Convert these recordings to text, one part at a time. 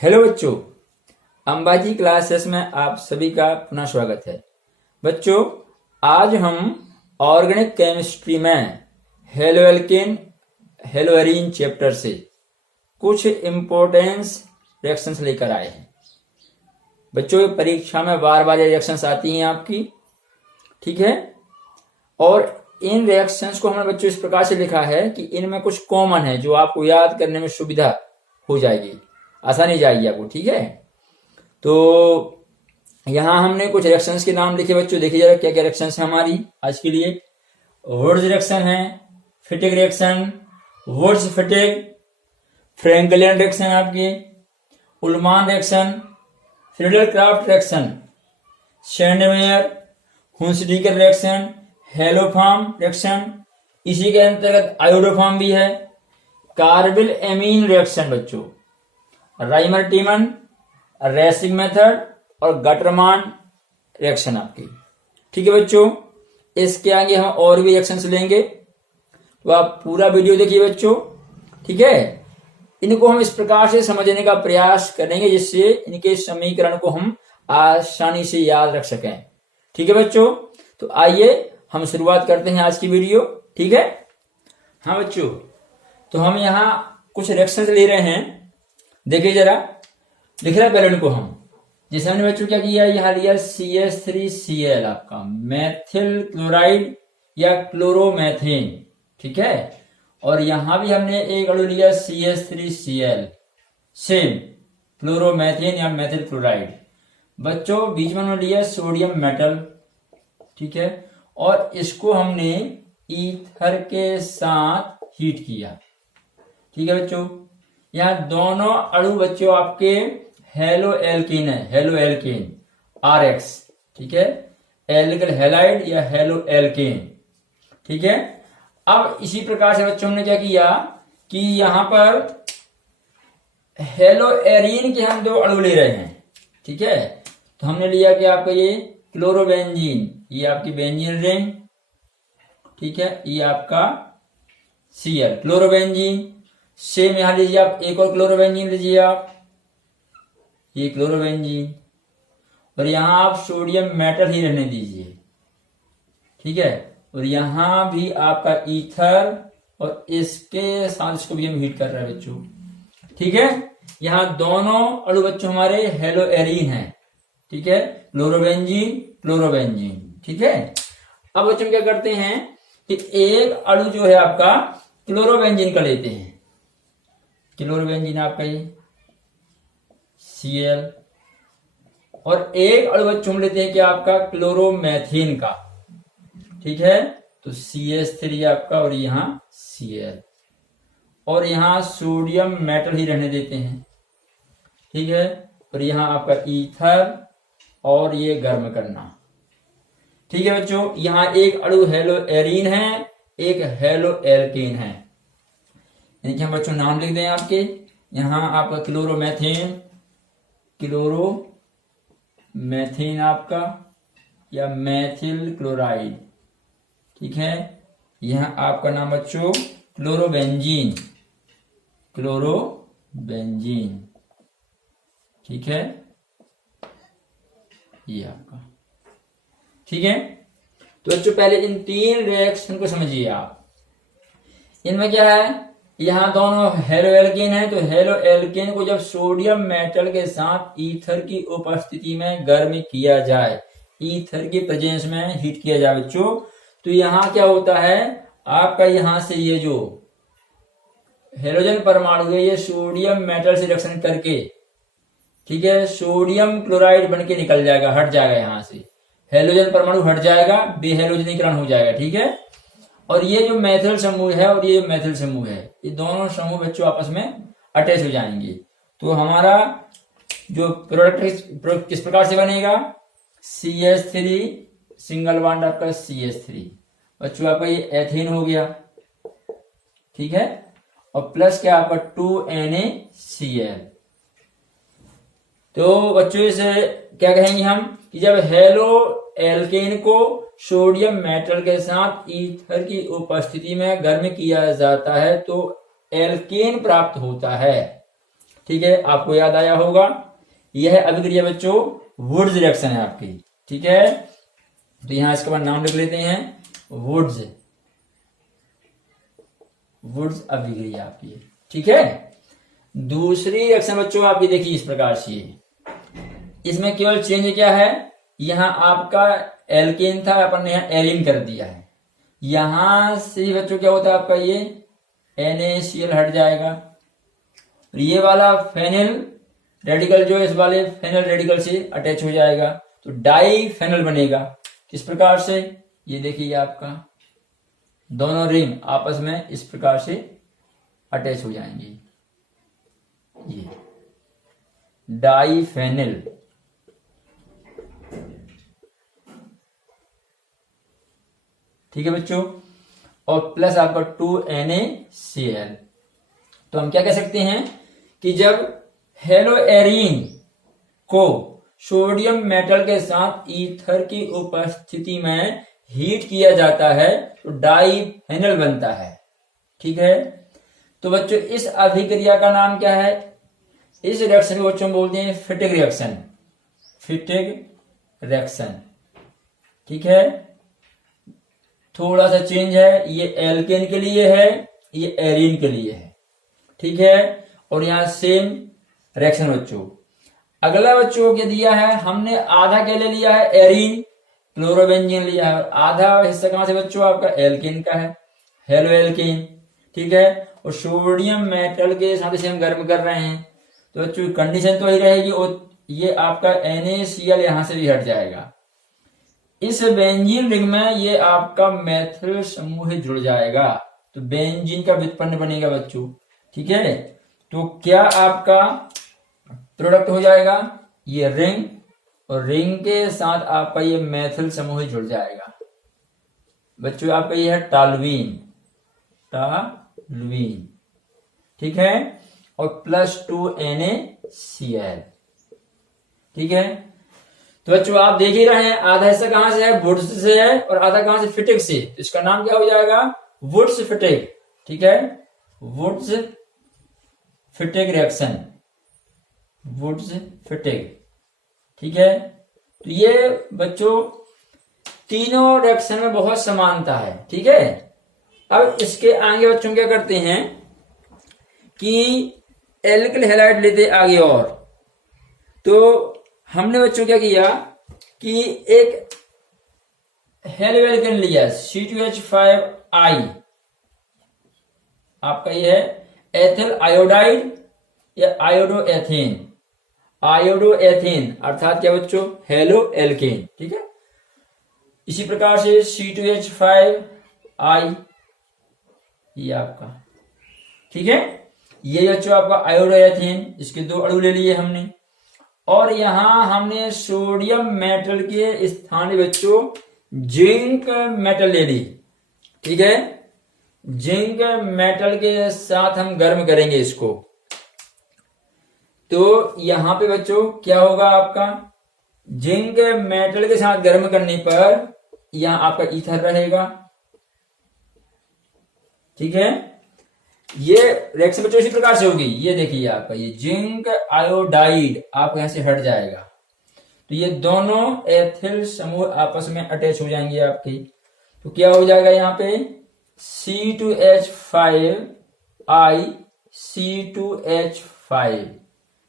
Hello बच्चों, Ambaji classes में आप सभी का पुनः स्वागत है। बच्चों, आज हम ऑर्गेनिक केमिस्ट्री में हेलोएल्केन हेलोएरीन चैप्टर से कुछ इम्पोर्टेंस रिएक्शंस लेकर आए हैं। बच्चों, परीक्षा में बार बार ये रिएक्शंस आती हैं आपकी, ठीक है। और इन रिएक्शंस को हमने बच्चों इस प्रकार से लिखा है कि इनमें कुछ कॉमन है जो आपको याद करने में सुविधा हो जाएगी, आसानी जाएगी आपको, ठीक है। तो यहां हमने कुछ रिएक्शंस के नाम लिखे बच्चों, देखिए जरा क्या क्या रिएक्शंस है हमारी आज के लिए। वुड्स रिएक्शन है, Fittig reaction, Wurtz Fittig, Franklin reaction आपकी, Ullmann reaction, Friedel Crafts reaction, Sandmeyer, Hunsdiecker reaction, haloform reaction, इसी के अंतर्गत आयोडोफॉर्म भी है, कार्बिल एमीन रिएक्शन बच्चों, राइमर-टीमन, रेसिंग मेथड और गटरमान रिएक्शन आपकी, ठीक है बच्चों। इसके आगे हम और भी रिएक्शंस लेंगे, तो आप पूरा वीडियो देखिए बच्चों, ठीक है। इनको हम इस प्रकार से समझने का प्रयास करेंगे जिससे इनके समीकरण को हम आसानी से याद रख सकें, ठीक है बच्चों। तो आइए हम शुरुआत करते हैं आज की वीडियो, ठीक है। हाँ बच्चों, तो हम यहाँ कुछ रिएक्शंस ले रहे हैं, देखिए जरा, लिख रहे पहले इनको हम, जैसे हमने बच्चों क्या किया, यहाँ लिया CH3Cl आपका मेथिल क्लोराइड या क्लोरोमेथेन, ठीक है। और यहां भी हमने एक अणु लिया CH3Cl, सेम क्लोरोमेथेन या मेथिल क्लोराइड। बच्चों बीच में हमने लिया सोडियम मेटल, ठीक है, और इसको हमने ईथर के साथ हीट किया, ठीक है बच्चों। यहाँ दोनों अणु बच्चों आपके हेलो एल्केन है, हेलो एल्केन RX, ठीक है, एल्किल हैलाइड या हेलो एल्केन, ठीक है। अब इसी प्रकार से बच्चों ने क्या किया कि यहां पर हेलो एरीन के हम दो अणु ले रहे हैं, ठीक है। तो हमने लिया कि आपका ये क्लोरोबेंजीन, ये आपकी बेंजीन रिंग, ठीक है, ये आपका Cl क्लोरोबेंजीन। सेम यहां लीजिए आप, एक और क्लोरोबेंजीन लीजिए आप, ये क्लोरोबेंजीन, और यहां आप सोडियम मेटल ही रहने दीजिए, ठीक है। और यहां भी आपका ईथर, और इसके साथ इसको भी हम हीट कर रहे हैं बच्चों, ठीक है। यहां दोनों अणु बच्चों हमारे हेलो एरीन है, ठीक है, क्लोरोबेंजीन क्लोरोबेंजीन, ठीक है। अब बच्चों क्या करते हैं कि एक अणु जो है आपका क्लोरोबेंजीन का लेते हैं, क्लोरोबेंजीन आपका ये Cl, और एक अणु बच्चों हम लेते हैं कि आपका क्लोरोमेथेन का, ठीक है, तो CH3 आपका, और यहां Cl, और यहां सोडियम मेटल ही रहने देते हैं, ठीक है, और यहां आपका ईथर, और ये गर्म करना, ठीक है बच्चों। यहां एक अणु हेलो एरीन है, एक हेलो एल्केन है, यानी कि हम बच्चों नाम लिख दें आपके, यहां आपका क्लोरोमेथेन, क्लोरोमेथेन आपका, या मेथिल क्लोराइड, ठीक है। यहां आपका नाम बच्चों क्लोरोबेंजीन, क्लोरोबेंजीन, ठीक है, ये आपका, ठीक है। तो बच्चों पहले इन तीन रिएक्शन को समझिए आप। इनमें क्या है, यहां दोनों हेलो एल्केन है, तो हेलो एल्केन को जब सोडियम मेटल के साथ ईथर की उपस्थिति में गर्म किया जाए, ईथर की प्रेजेंस में हीट किया जाए बच्चों, तो यहां क्या होता है आपका, यहां से ये जो हेलोजन परमाणु है ये सोडियम मेटल से रिएक्शन करके, ठीक है, सोडियम क्लोराइड बन के निकल जाएगा, हट जाएगा, यहां से हेलोजन परमाणु हट जाएगा, बेहेलोजनीकरण हो जाएगा, ठीक है। और ये जो मेथिल समूह है और ये जो मेथिल समूह है, ये दोनों समूह बच्चों आपस में अटैच हो जाएंगे। तो हमारा जो प्रोडक्ट किस प्रकार से बनेगा, CH3 सिंगल बॉन्ड आपका CH3 बच्चों, आपका ये एथेन हो गया, ठीक है, और प्लस क्या आपका 2NaCl। तो बच्चों इसे क्या कहेंगे हम कि जब हेलो एल्केन को सोडियम मेटल के साथ ईथर की उपस्थिति में गर्म किया जाता है तो एल्केन प्राप्त होता है, ठीक है, आपको याद आया होगा। यह अभिक्रिया बच्चों वुड्स रिएक्शन है आपकी। ठीक है, तो यहां इसके बाद नाम लिख लेते हैं, वुड्स अभिक्रिया आपकी है। ठीक है, दूसरी रिएक्शन बच्चों आपकी देखिए इस प्रकार से, इसमें केवल चेंज क्या है, यहां आपका एल्केन था, अपन ने यहां एरिन कर दिया है। यहां से बच्चों क्या होता है आपका, ये NaCl हट जाएगा, और ये वाला फेनिल रेडिकल जो है इस वाले फेनिल रेडिकल से अटैच हो जाएगा, तो डाई फेनिल बनेगा। किस प्रकार से, ये देखिए आपका दोनों रिंग आपस में इस प्रकार से अटैच हो जाएंगी, ये डाई फेनिल। ठीक है बच्चों, और प्लस आपका 2NaCl। तो हम क्या कह सकते हैं कि जब हेलोएरीन को सोडियम मेटल के साथ ईथर की उपस्थिति में हीट किया जाता है तो डाईफेनल बनता है। ठीक है, तो बच्चों इस अभिक्रिया का नाम क्या है, इस रिएक्शन को बच्चों बोलते हैं फिटिक रिएक्शन, फिटिक रिएक्शन। ठीक है, थोड़ा सा चेंज है, ये एल्केन के लिए है, ये एरीन के लिए है। ठीक है, और यहां सेम रिएक्शन बच्चों। अगला बच्चों क्या दिया है, हमने आधा क्या ले लिया है, एरीन क्लोरोबेंजीन लिया है, और आधा हिस्सा कहां से बच्चों आपका एल्केन का है, हेलो एल्केन। ठीक है, और सोडियम मेटल के साथ इसे हम गर्म कर रहे हैं, तो बच्चों कंडीशन तो वही रहेगी, और ये आपका NaCl यहां से भी हट जाएगा। इस बेंजीन रिंग में ये आपका मेथिल समूह जुड़ जाएगा, तो बेंजीन का व्युत्पन्न बनेगा बच्चों। ठीक है, तो क्या आपका प्रोडक्ट हो जाएगा, ये रिंग, और रिंग के साथ आपका ये मेथिल समूह जुड़ जाएगा बच्चों, आपका ये है टॉलुईन, टॉलुईन। ठीक है, और प्लस 2NaCl। ठीक है, तो बच्चों आप देख ही रहे हैं, आधा हिस्सा कहां से है, वुड्स से है, और आधा कहां से, फिटिक से। तो इसका नाम क्या हो जाएगा, वुड्स फिटिक। ठीक है, Wurtz Fittig reaction, Wurtz Fittig. ठीक है, तो ये बच्चों तीनों रिएक्शन में बहुत समानता है। ठीक है, अब इसके आगे बच्चों क्या करते हैं कि एल्किल हैलाइड लेते आगे, और तो हमने बच्चों क्या किया कि एक हेलोएल्केन लिया C2H5I, आपका ये है एथिल आयोडाइड या आयोडोएथेन, आयोडोएथेन अर्थात क्या बच्चों, हेलोएल्केन। ठीक है, इसी प्रकार से C2H5I ये आपका। ठीक है, ये बच्चों आपका आयोडोएथेन, इसके दो अणु ले लिए हमने, और यहां हमने सोडियम मेटल के स्थान बच्चों जिंक मेटल ले ली। ठीक है, जिंक मेटल के साथ हम गर्म करेंगे इसको, तो यहां पे बच्चों क्या होगा आपका, जिंक मेटल के साथ गर्म करने पर यहां आपका ईथर रहेगा। ठीक है, ये रिएक्शन बच्चों इसी प्रकार से होगी, ये देखिए आपका ये जिंक आयोडाइड आप यहां से हट जाएगा, तो ये दोनों एथिल समूह आपस में अटैच हो जाएंगे आपकी, तो क्या हो जाएगा यहाँ पे C2H5I C2H5।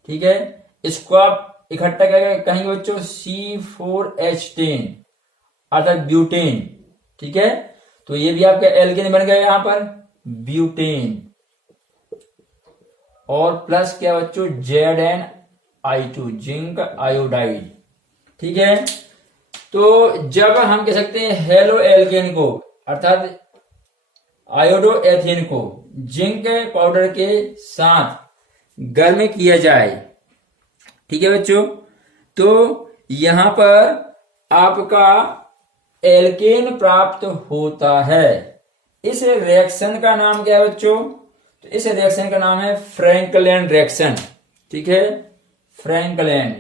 ठीक है, इसको आप इकट्ठा करके कहेंगे बच्चों C4H10 अर्थात ब्यूटेन। ठीक है, तो ये भी आपका एल्केन बन गया यहां पर ब्यूटेन, और प्लस क्या बच्चों ZnI2 जिंक आयोडाइड। ठीक है, तो जब हम कह सकते हैं हेलो एल्केन को अर्थात आयोडोएथेन को जिंक पाउडर के साथ गर्म किया जाए, ठीक है बच्चों, तो यहां पर आपका एल्केन प्राप्त होता है। इस रिएक्शन का नाम क्या है बच्चों, तो इस रिएक्शन का नाम है फ्रैंकलैंड रिएक्शन। ठीक है, फ्रैंकलैंड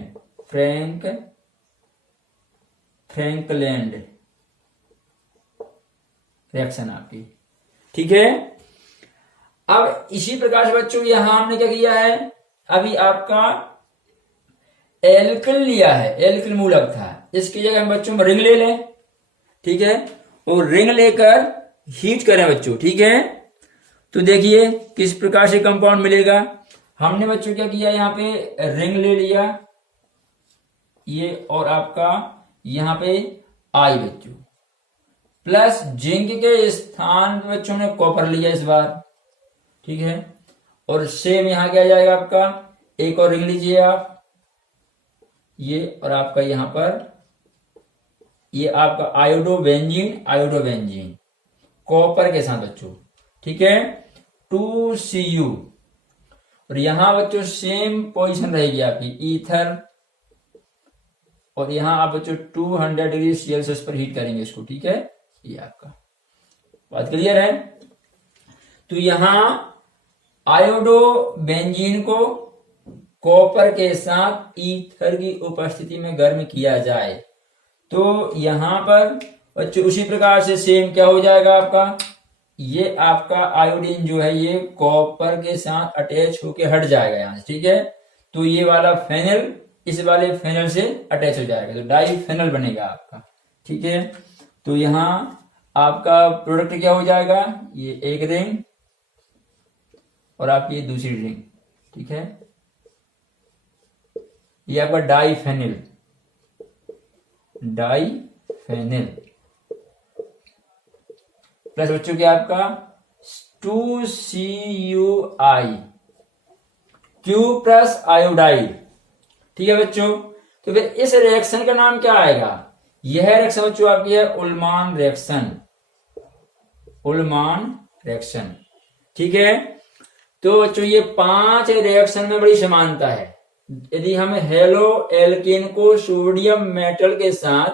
रिएक्शन आपकी। ठीक है, अब इसी प्रकार से बच्चों यहां हमने क्या किया है अभी आपका एल्किल लिया है, एल्किल मूलक था, इसकी जगह हम बच्चों में रिंग ले लें, ठीक है, और रिंग लेकर हीट करें बच्चों, ठीक है। तो देखिए किस प्रकार से कंपाउंड मिलेगा। हमने बच्चों क्या किया, यहाँ पे रिंग ले लिया ये, और आपका यहाँ पे आई बच्चों, प्लस जिंक के स्थान पे बच्चों ने कॉपर लिया इस बार, ठीक है। और सेम यहां क्या जाएगा आपका, एक और रिंग लीजिए आप ये, और आपका यहां पर ये आपका आयोडो बेंजीन कॉपर के साथ बच्चों, ठीक है, 2Cu। और यहां बच्चों सेम पोजीशन रहेगी आपकी ईथर, और यहां आप बच्चों 200 डिग्री सेल्सियस पर हीट करेंगे इसको, ठीक है। ये आपका बात क्लियर है। तो यहां आयोडो बेंजीन को कॉपर के साथ ईथर की उपस्थिति में गर्म किया जाए, तो यहां पर बच्चों उसी प्रकार से सेम क्या हो जाएगा आपका, ये आपका आयोडीन जो है ये कॉपर के साथ अटैच होके हट जाएगा यहां से, ठीक है। तो ये वाला फेनल इस वाले फेनल से अटैच हो जाएगा, तो डाई फेनल बनेगा आपका, ठीक है। तो यहां आपका प्रोडक्ट क्या हो जाएगा, ये एक रिंग और आपकी दूसरी रिंग, ठीक है। ये आपका डाई फेनिल प्लस बच्चों क्या आपका 2Cui Q प्लस आयोडाइड, ठीक है बच्चों। तो फिर इस रिएक्शन का नाम क्या आएगा, यह रिएक्शन बच्चों आपकी है उल्मान रिएक्शन, ठीक है। तो बच्चों ये 5 रिएक्शन में बड़ी समानता है। यदि हम हेलो एल्केन को सोडियम मेटल के साथ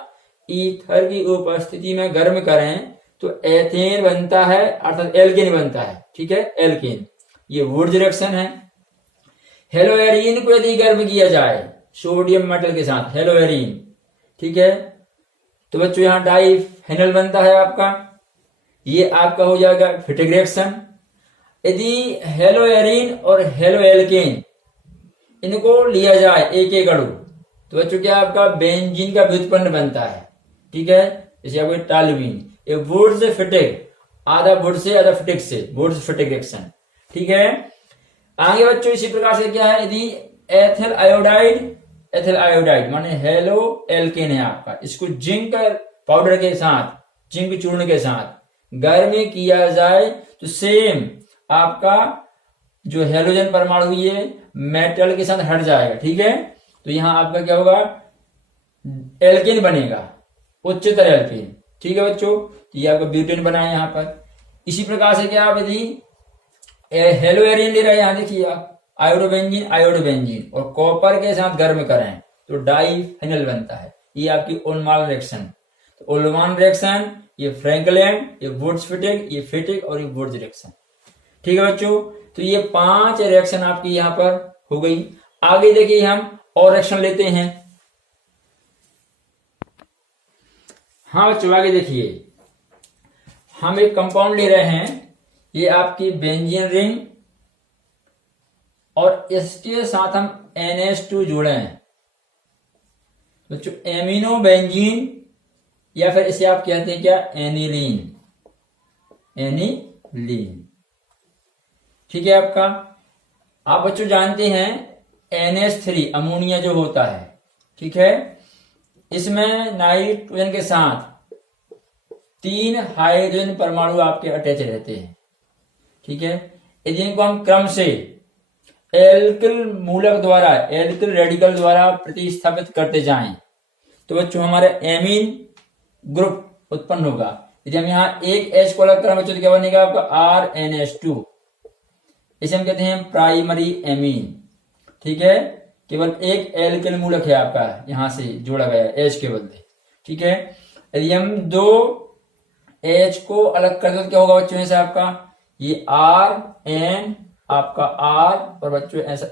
ईथर की उपस्थिति में गर्म करें तो एथेन बनता है, अर्थात एल्केन बनता है, ठीक है, एल्केन। ये वुड्स रिएक्शन है। हेलोएरीन को यदि गर्म किया जाए सोडियम मेटल के साथ, हेलोएरीन, ठीक है, तो बच्चों यहां डाई फेनल बनता है आपका, ये आपका हो जाएगा फिटिक रिएक्शन। यदि हेलोएरीन और हेलोएल्केन इनको लिया जाए एक एक अणु, तो बच्चों क्या आपका बेंजीन का व्युत्पन्न बनता है, ठीक है, जैसे आपको टालुवीन, ये वुड से फिटिक, आधा वुड से आधा फिटिक से, वुड फिटिक रिएक्शन, ठीक है। आगे बच्चों इसी प्रकार से क्या है, यदि एथिल आयोडाइड माने हेलो एल्केन है आपका, इसको जिंक पाउडर के साथ, जिंक चूर्ण के साथ गर्म किया जाए तो सेम आपका जो हेलोजन परमाणु ये मेटल के साथ हट जाएगा, ठीक है। तो यहां आपका क्या होगा, एल्केन बनेगा, उच्चतर एल्केन, ठीक है बच्चों। तो ये आपका ब्यूटेन बना है यहां पर। इसी प्रकार से क्या आप यदि हेलोएरिन ले रहे हैं, यहां देखिए आप आयोडोबेंजीन और कॉपर के साथ गर्म करें तो डाई फेनल बनता है, ये आपकी उल्मान रिएक्शन। तो उल्मान रिएक्शन, ये फ्रैंकलैंड, ये वुड्स फिटिक, ये फिटिक और ये वुड्स रिएक्शन, ठीक है बच्चों। तो ये 5 रिएक्शन आपकी यहां पर हो गई। आगे देखिए हम और रिएक्शन लेते हैं। हाँ बच्चों आगे देखिए, हम एक कंपाउंड ले रहे हैं, ये आपकी बेंजीन रिंग और इसके साथ हम NH2 जोड़े हैं बच्चों, एमिनो बेंजीन, या फिर इसे आप कहते हैं क्या, एनिलीन, ठीक है आपका। आप बच्चों जानते हैं NH3 अमोनिया जो होता है, ठीक है, इसमें नाइट्रोजन के साथ 3 हाइड्रोजन परमाणु आपके अटैच रहते हैं, ठीक है। यदि इनको हम क्रम से एल्किल मूलक द्वारा, एल्किल रेडिकल द्वारा प्रतिस्थापित करते जाएं तो बच्चों हमारे एमीन ग्रुप उत्पन्न होगा। यदि हम यहाँ एक H को अलग करें बच्चों तो क्या बनेगा आपका RNH2, इसे हम कहते हैं प्राइमरी एमीन, ठीक है। केवल एक एल्किल मूलक है आपका यहां से जोड़ा गया H के बदले, ठीक है। यदि हम 2 H को अलग कर दो तो क्या होगा बच्चों, ऐसा आपका ये RN आपका R और बच्चों ऐसा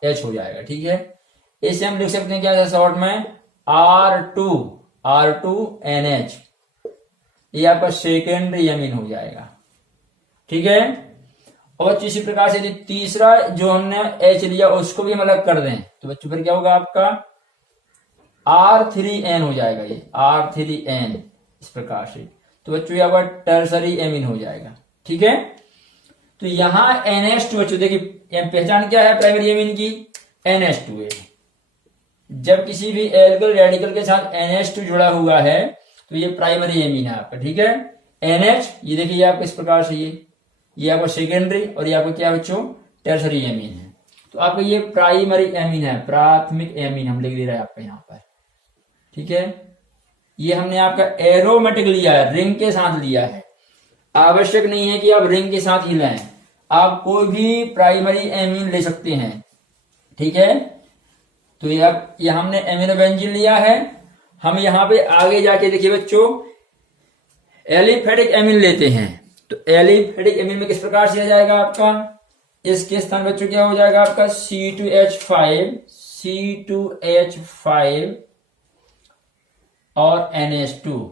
RH हो जाएगा, ठीक है। इसे हम लिख सकते हैं क्या शॉर्ट में R2NH, ये आपका सेकेंडरी एमीन हो जाएगा, ठीक है। और बच्चों इसी प्रकार से यदि तीसरा जो हमने H लिया उसको भी हम अलग कर दें तो बच्चों फिर क्या होगा आपका R3N हो जाएगा, ये R3N इस प्रकार से। तो बच्चों ये आपका टर्सरी एमीन हो जाएगा। ठीक है, तो यहां NH2 बच्चों देखिए पहचान क्या है प्राइमरी एमीन की, NH2 है। जब किसी भी एल्किल रेडिकल के साथ NH2 जुड़ा हुआ है तो ये प्राइमरी एमीन है आपका। ठीक है, NH ये देखिए ये आपको इस प्रकार से ये आपको सेकेंडरी और ये आपको क्या बच्चों टर्सरी एमीन है। तो आपको ये प्राइमरी एमीन है, प्राथमिक एमीन हम लिख दे रहे हैं आपका यहाँ पर। ठीक है, ये हमने आपका एरोमेटिक लिया है, रिंग के साथ लिया है। आवश्यक नहीं है कि आप रिंग के साथ ही लें, आप कोई भी प्राइमरी एमीन ले सकते हैं। ठीक है, तो ये हमने एमिनो बेंजीन लिया है। हम यहां पे आगे जाके देखिए बच्चों एलिफेटिक एमीन लेते हैं। तो एलिफेटिक एमीन में किस प्रकार से आ जाएगा आपका, इसके स्थान बच्चों क्या हो जाएगा आपका C2H5 और NH2,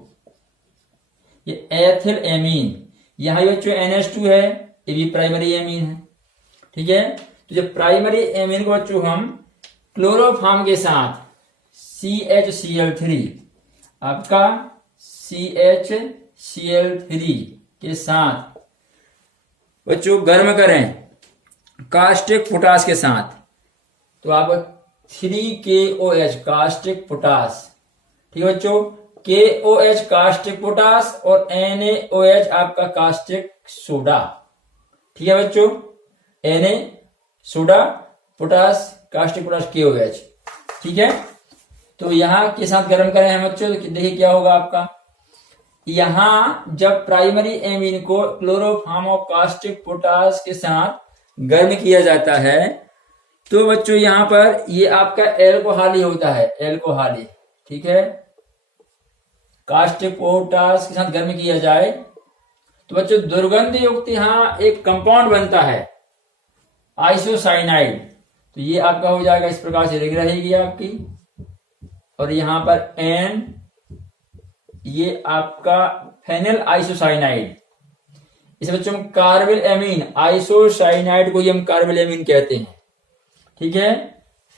ये एथिल एमीन। यहां बच्चों NH2 है, ये भी प्राइमरी एमीन है। ठीक है, तो जब प्राइमरी एमीन को बच्चों हम क्लोरोफॉर्म के साथ CHCl3 आपका CHCl3 के साथ बच्चों गर्म करें कास्टिक पोटास के साथ, तो आप 3KOH कास्टिक पोटास। ठीक है बच्चों, KOH कास्टिक पोटास और NaOH आपका कास्टिक सोडा। ठीक है बच्चों, Na soda potash caustic potash KOH। ठीक है, तो यहां के साथ गर्म करें हम बच्चों, तो देखिए क्या होगा आपका, यहां जब प्राइमरी एमीन को क्लोरोफॉर्म ऑफ कास्टिक पोटास के साथ गर्म किया जाता है तो बच्चों यहां पर ये आपका एल्कोहली होता है, एल्कोहली। ठीक है, कास्टिक पोटास के साथ गर्म किया जाए तो बच्चों दुर्गंध युक्त यहां एक कंपाउंड बनता है आइसोसाइनाइड। तो ये आपका हो जाएगा इस प्रकार से रिंग रहेगी आपकी, और यहां पर N ये आपका फेनिल आइसोसाइनाइड। इसे बच्चों हम कार्बिल एमीन, आइसोसाइनाइड को ही हम कार्बिल एमीन कहते हैं। ठीक है,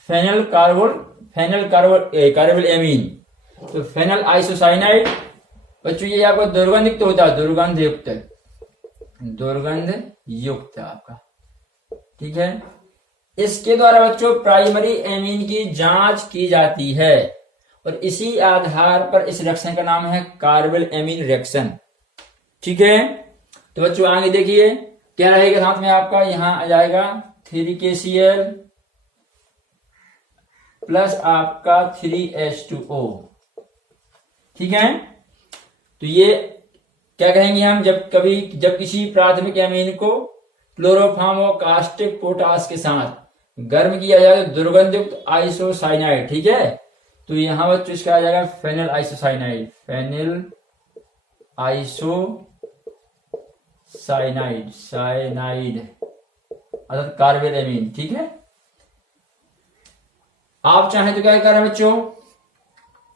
फेनिल कार्बिल एमीन, तो फेनिल आइसोसाइनाइड बच्चों ये आपका दुर्गंध युक्त होता है, दुर्गंध युक्त आपका। ठीक है, इसके द्वारा बच्चों प्राइमरी एमीन की जांच की जाती है और इसी आधार पर इस रिएक्शन का नाम है कार्बिल एमीन रिएक्शन। ठीक है, तो बच्चों आगे देखिए क्या रहेगा साथ में आपका, यहां आ जाएगा 3KCl प्लस आपका 3H2O। ठीक है, तो ये क्या कहेंगे हम, जब किसी प्राथमिक एमीन को क्लोरोफॉर्म और कास्टिक पोटास के साथ गर्म किया जाए तो दुर्गंध युक्त आइसोसाइनाइड। ठीक है, तो यहां बच्चों इसका आ जाएगा फेनिल आइसोसाइनाइड, साइनाइड अर्थात कार्बिल एमीन। ठीक है, आप चाहें तो क्या करें बच्चों,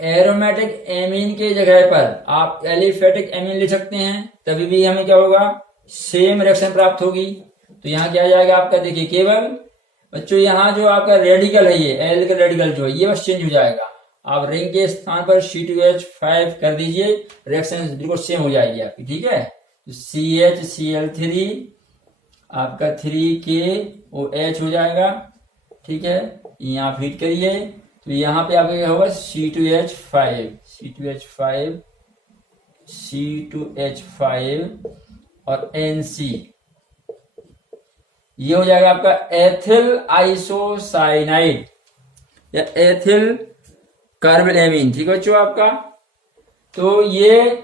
एरोमेटिक एमीन के जगह पर आप एलिफेटिक एमीन ले सकते हैं, तभी भी हमें क्या होगा, सेम रिएक्शन प्राप्त होगी। तो यहां क्या आ जाएगा आपका, देखिए केवल बच्चों यहां जो आपका रेडिकल है, ये एल्किल रेडिकल जो है ये बस चेंज हो जाएगा। आप रिंग के स्थान पर C2H5 कर दीजिए, रिएक्शन बिल्कुल सेम हो जाएगी आपकी। ठीक है, तो CHCl3 आपका 3KOH हो जाएगा। ठीक है, यहाँ आप हीट करिए तो यहाँ पे आपका क्या होगा, C2H5 और NC, ये हो जाएगा आपका एथिल आइसोसाइनाइड या एथिल कार्बिल एमीन। ठीक है बच्चों आपका, तो ये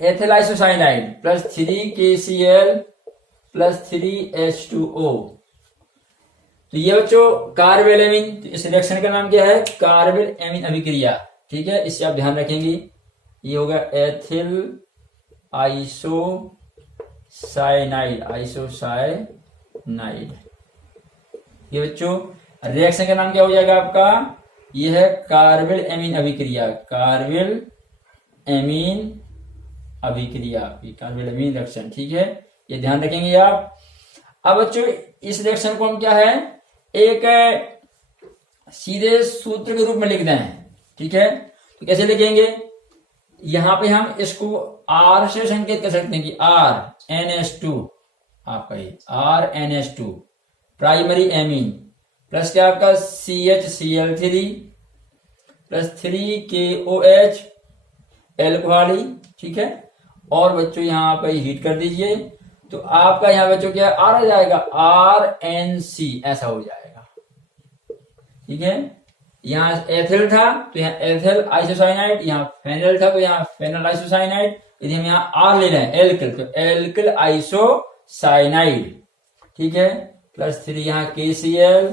ethyl isocyanide plus 3KCl plus 3H2O, तो ये बच्चों कार्बिल एमीन। तो इस रिएक्शन का नाम क्या है, कार्बिल एमीन अभिक्रिया। ठीक है, इससे आप ध्यान रखेंगे, ये होगा एथिल आइसोसाइनाइड। ये बच्चों रिएक्शन का नाम क्या हो जाएगा आपका, ये है कार्बिल एमीन अभिक्रिया, कार्बिल एमीन रिएक्शन। ठीक है, ये ध्यान रखेंगे आप। अब बच्चों इस रिएक्शन को हम क्या है एक सीधे सूत्र के रूप में लिख दें, ठीक है। तो कैसे लिखेंगे, यहां पे हम इसको R से संकेत कर सकते हैं कि RNH2 आपका ये RNH2 प्राइमरी एमीन प्लस क्या आपका CHCl3 प्लस 3KOH एल्कोहली, ठीक है। और बच्चों यहां पर हीट कर दीजिए तो आपका यहां बच्चों क्या R आ जाएगा RNC ऐसा हो जाएगा, ठीक है। यहाँ एथिल था तो यहाँ एथिल आइसोसाइनाइड, यहाँ फेनल था तो यहाँ फेनल आइसोसाइनाइड। यदि हम यहाँ R ले लें एल्किल तो एल्किल आइसोसाइनाइड, ठीक है। प्लस 3 यहाँ KCl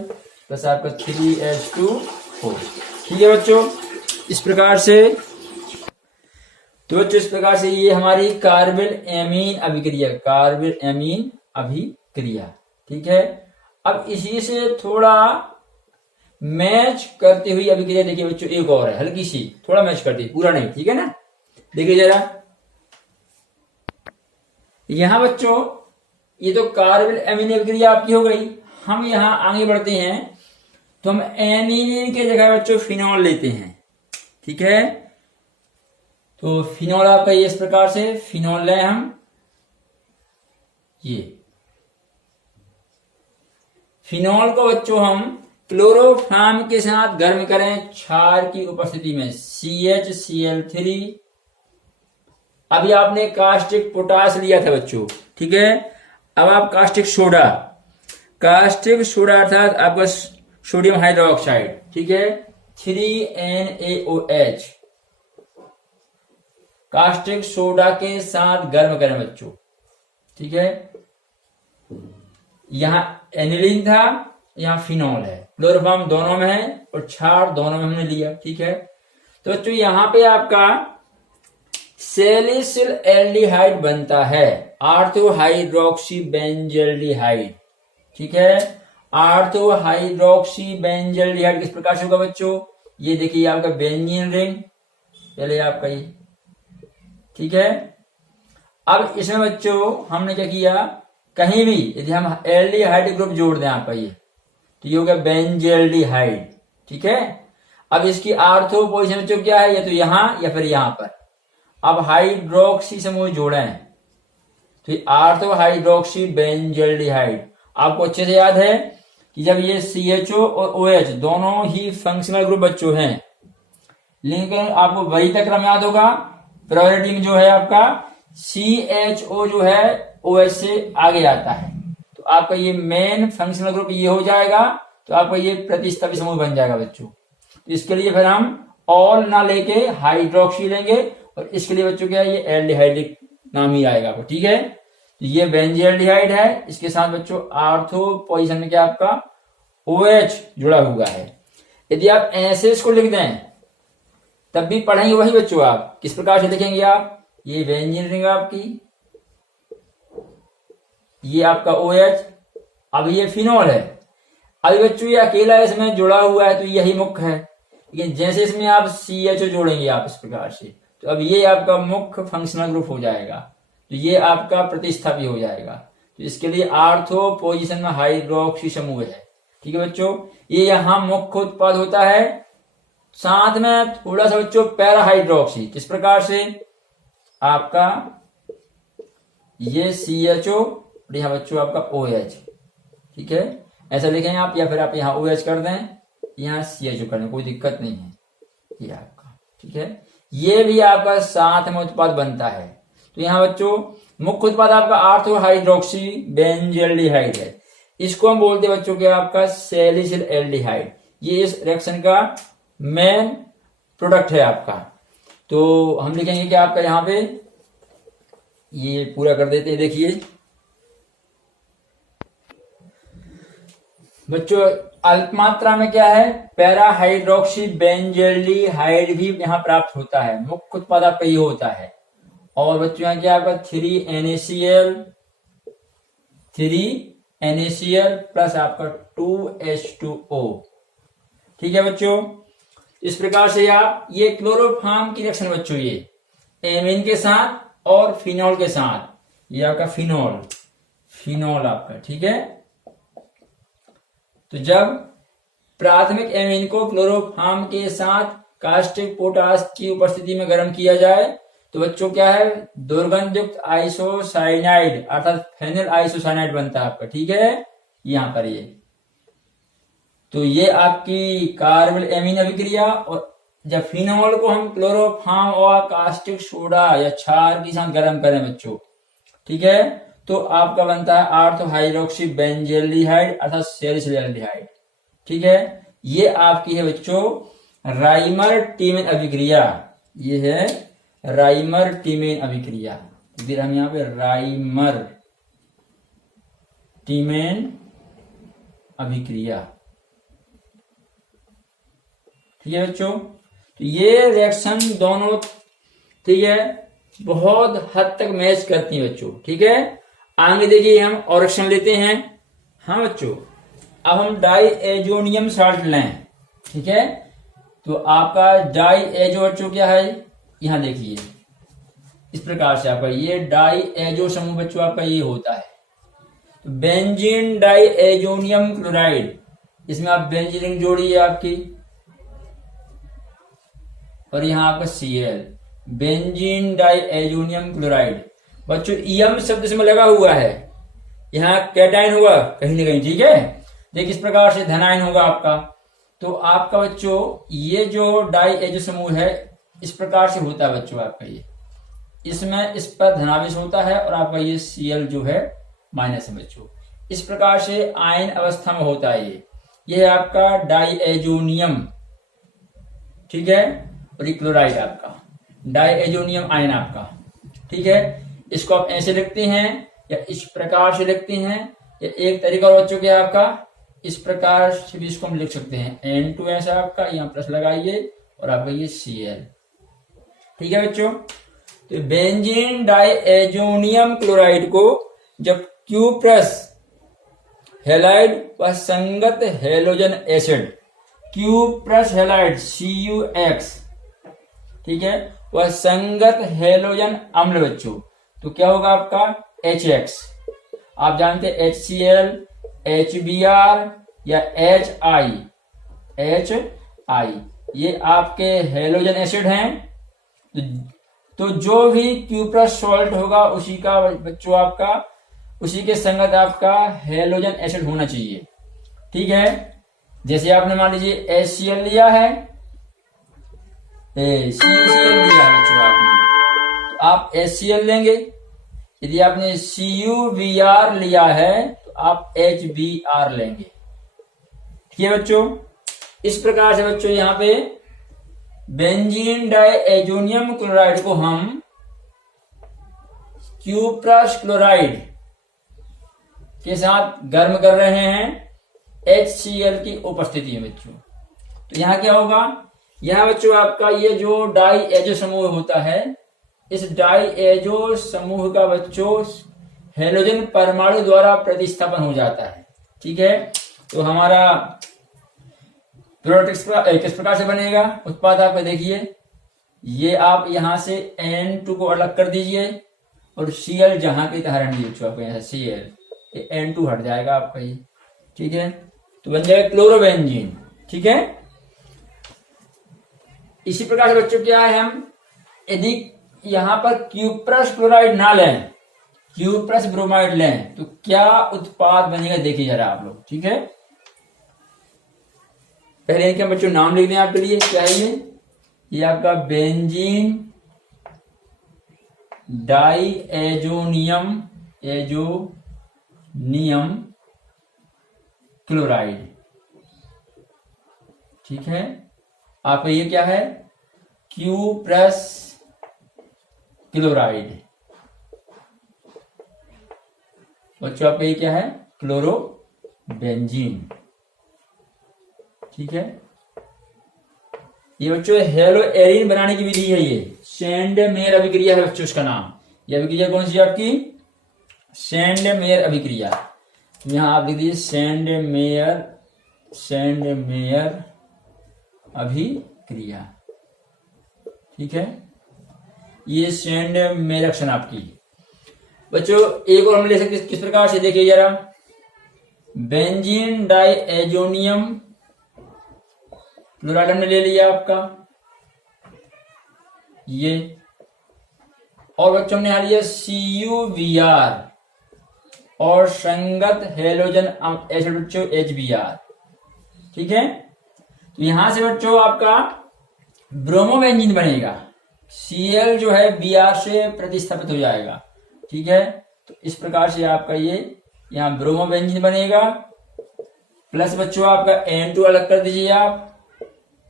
प्लस आपका 3H2O, ठीक है बच्चों। इस प्रकार से तो बच्चों इस प्रकार से ये हमारी कार्बिल एमीन अभिक्रिया, कार्बिल एमीन अभिक्रिया, ठीक है। अब इसी से थोड़ा मैच करती हुई अभिक्रिया देखिए बच्चों एक और है, हल्की सी थोड़ा मैच करती है, पूरा नहीं, ठीक है ना। देखिए जरा यहां बच्चों ये तो कार्बिल एमीन अभिक्रिया आपकी हो गई। हम यहां आगे बढ़ते हैं तो हम एमीन के जगह बच्चों फिनॉल लेते हैं, ठीक है। तो फिनॉल आपका ये इस प्रकार से फिनॉल लें हम, ये फिनॉल को बच्चों हम क्लोरोफॉर्म के साथ गर्म करें क्षार की उपस्थिति में CHCl3। अभी आपने कास्टिक पोटास लिया था बच्चों, ठीक है। अब आप कास्टिक सोडा अर्थात आपका सोडियम हाइड्रोक्साइड, ठीक है, 3NaOH कास्टिक सोडा के साथ गर्म करें बच्चों, ठीक है। यहां एनिलीन था, यहां फिनॉल है, क्लोरोफॉर्म दोनों में है और क्षार दोनों में हमने लिया, ठीक है। तो बच्चों यहां पे आपका सैलिसिल एल्डिहाइड बनता है, आर्थो हाइड्रोक्सी बेंजल्डिहाइड, ठीक है। आर्थो हाइड्रोक्सी बेंजल्डिहाइड किस प्रकार से होगा बच्चों, ये देखिए आपका बेंजीन रिंग पहले आपका ये, ठीक है। अब इसमें बच्चों हमने क्या किया, कहीं भी यदि हम एल्डिहाइड ग्रुप जोड़ दें आपका ये तो ये हो गया बेंजल्डिहाइड, ठीक है। अब इसकी आर्थो पोजीशन बच्चों क्या है, या तो यहां या फिर यहां पर। अब हाइड्रोक्सी समूह जोड़ें तो आर्थो हाइड्रोक्सी बेंजल्डिहाइड। आपको अच्छे से याद है कि जब ये CHO और OH दोनों ही फंक्शनल ग्रुप बच्चों हैं, लेकिन आपको वही तक क्रम याद होगा, प्रायोरिटी में जो है आपका CHO जो है OH से आगे आता है, तो आपका ये मेन फंक्शनल ग्रुप ये हो जाएगा, तो आपका ये प्रतिस्थापी समूह बन जाएगा बच्चों। तो इसके लिए फिर हम ऑल ना लेके हाइड्रोक्सी लेंगे और इसके लिए बच्चों क्या है ये एल्डिहाइडिक नाम ही आएगा आपको, ठीक है। तो ये बेंजील्डिहाइड है, इसके साथ बच्चों आर्थो पोजीशन में क्या आपका OH जुड़ा हुआ है। यदि आप ऐसे इसको लिख दें तब भी पढ़ेंगे वही बच्चों, आप किस प्रकार से लिखेंगे, आप ये बेंजीन रिंग आपकी, ये आपका OH, अब ये फिनॉल है। अभी बच्चों ये अकेला इसमें जुड़ा हुआ है तो यही मुख्य है, लेकिन जैसे इसमें आप CHO जोड़ेंगे आप इस प्रकार से तो अब ये आपका मुख्य फंक्शनल ग्रुप हो जाएगा, तो ये आपका प्रतिस्थापी हो जाएगा। तो इसके लिए आर्थो पोजीशन में हाइड्रोक्सी समूह है, ठीक है बच्चों। ये यहां मुख्य उत्पाद होता है, साथ में थोड़ा सा बच्चों पैरा हाइड्रोक्सी, किस प्रकार से आपका ये CHO और यहां बच्चों आपका OH, ठीक है। ऐसा लिखें आप, या फिर आप यहाँ OH कर दें, यहाँ CHO कर दें, कोई दिक्कत नहीं है, ये आपका, ठीक है। ये भी आपका साथ में उत्पाद बनता है। तो यहाँ बच्चों मुख्य उत्पाद आपका आर्थो हाइड्रोक्सी बेंजल्डिहाइड है, इसको हम बोलते हैं बच्चों के आपका सैलिसिल एल्डिहाइड। ये इस रिएक्शन का मेन प्रोडक्ट है आपका। तो हम लिखेंगे कि आपका यहाँ पे ये पूरा कर देते हैं, देखिए बच्चों अल्प मात्रा में क्या है पैरा हाइड्रोक्सी बेंजल्डिहाइड भी यहाँ प्राप्त होता है, मुख्य उत्पाद आपका ये होता है। और बच्चों यहाँ क्या आपका 3NaCl प्लस आपका 2H2O, ठीक है बच्चों। इस प्रकार से आप ये क्लोरोफॉर्म की रिएक्शन बच्चों, ये एमीन के साथ और फिनॉल के साथ, ये आपका फिनोल आपका, ठीक है। तो जब प्राथमिक एमीन को क्लोरोफॉर्म के साथ कास्टिक पोटाश की उपस्थिति में गर्म किया जाए तो बच्चों क्या है, दुर्गंध युक्त आइसोसाइनाइड अर्थात फेनिल आइसोसाइनाइड बनता है आपका, ठीक है। यहां पर ये तो ये आपकी कार्बल एमीन अभिक्रिया। और जब फिनोल को हम क्लोरोफॉर्म और कास्टिक सोडा या क्षार के साथ गर्म करें बच्चों, ठीक है, तो आपका बनता है ऑर्थो हाइड्रोक्सी बेंजेल्डिहाइड अर्थात सैलिसिलैल्डिहाइड, ठीक है। ये आपकी है बच्चों राइमर टीमेन अभिक्रिया, ये है राइमर टीमेन अभिक्रिया। फिर हम यहां पे राइमर टीमेन अभिक्रिया, ठीक है बच्चों। तो ये रिएक्शन दोनों, ठीक है, बहुत हद तक मैच करती हैं बच्चों, ठीक है। आगे देखिए हम और रिएक्शन लेते हैं। हाँ बच्चों, अब हम डाई एजोनियम साल्ट लें, ठीक है। तो आपका डाई एजो बच्चों क्या है, यहां देखिए इस प्रकार से आपका ये डाई एजो समूह बच्चों आपका ये होता है। तो बेंजीन डाई एजोनियम क्लोराइड, इसमें आप बेंजीन रिंग जोड़िए आपकी, और यहां आपका Cl benzene diazonium chloride. बच्चों ईएम शब्द इसमें लगा हुआ है, यहाँ कैटाइन हुआ कहीं ना कहीं, ठीक है। देखिए इस प्रकार से धनायन होगा आपका। तो आपका बच्चों ये जो डाई एजो समूह है इस प्रकार से होता है बच्चों आपका, ये इसमें इस पर धनावेश होता है और आपका ये Cl जो है माइनस है बच्चों। इस प्रकार से आयन अवस्था में होता है ये है आपका डाई एजोनियम, ठीक है। और ये क्लोराइड आपका डाई एजोनियम आयन आपका, ठीक है। इसको आप ऐसे लिखते हैं या इस प्रकार से लिखते हैं, या एक तरीका और बच्चों क्या आपका इस प्रकार से भी इसको हम लिख सकते हैं, N2 ऐसा आपका, यहाँ प्लस लगाइए और आपका ये Cl, ठीक है बच्चों। तो बेंजीन डाई एजोनियम क्लोराइड को जब क्यूप्रस हेलाइड व संगत halogen acid, cuprous halide CuX, ठीक है, वह संगत हेलोजन अम्ल बच्चों, तो क्या होगा आपका HX। आप जानते हैं HCl, HBr या HI, ये आपके हेलोजन एसिड हैं। तो जो भी क्यूप्रस सॉल्ट होगा उसी का बच्चों आपका उसी के संगत आपका हेलोजन एसिड होना चाहिए, ठीक है। जैसे आपने मान लीजिए HCl लिया है, CuCl लिया है बच्चों आपने, तो आप HCl लेंगे। यदि आपने CuVr लिया है तो आप HBr लेंगे, ठीक है बच्चों। इस प्रकार से बच्चों यहाँ पे बेंजीन डाई एजोनियम क्लोराइड को हम क्यूप्रस क्लोराइड के साथ गर्म कर रहे हैं HCl की उपस्थिति में बच्चों। तो यहाँ क्या होगा, यहाँ बच्चों आपका ये जो डाई एजो समूह होता है, इस डाई एजो समूह का बच्चों हेलोजन परमाणु द्वारा प्रतिस्थापन हो जाता है, ठीक है। तो हमारा प्रोडक्ट किस प्रकार से बनेगा, उत्पाद आपका देखिए, ये आप यहां से N2 को अलग कर दीजिए और Cl जहां की तरह रहने दीजिए आपको, यहाँ से Cl, ये N2 हट जाएगा आपका ये, ठीक है। तो बन जाएगा क्लोरोबेंजीन, ठीक है। इसी प्रकार से बच्चों क्या है, हम यदि यहां पर क्यूप्रस क्लोराइड ना लें, क्यूप्रस ब्रोमाइड लें, तो क्या उत्पाद बनेगा देखिए जरा आप लोग, ठीक है। पहले इनके बच्चों नाम लिख दें आपके लिए, क्या है ये आपका बेंजीन डाई एजोनियम क्लोराइड, ठीक है। आपका ये क्या है क्यूप्रस क्लोराइड, बच्चों आपका ये क्या है क्लोरोबेंजीन, ठीक है। ये बच्चों हेलो एरिन बनाने की विधि है, ये सेंड मेयर अभिक्रिया है बच्चों इसका नाम। ये अभिक्रिया कौन सी है आपकी सेंड मेयर अभिक्रिया। यहां आप लिख दीजिए सेंड मेयर अभिक्रिया, ठीक है। ये सेंड मेयर एक्शन आपकी। बच्चों एक और हम ले सकते किस प्रकार से, देखिए जरा, बेंजीन डाई एजोनियम क्लोराइड हमने ले लिया आपका ये, और बच्चों हमने यहाँ लिया CuVr और संगत हेलोजन एसिड बच्चों HBr। ठीक है, तो यहां से बच्चों आपका ब्रोमोबेंजीन बनेगा, Cl जो है Br से प्रतिस्थापित हो जाएगा। ठीक है, तो इस प्रकार से आपका ये यहाँ ब्रोमोबेंजीन बनेगा, प्लस बच्चों आपका N2 अलग कर दीजिए आप,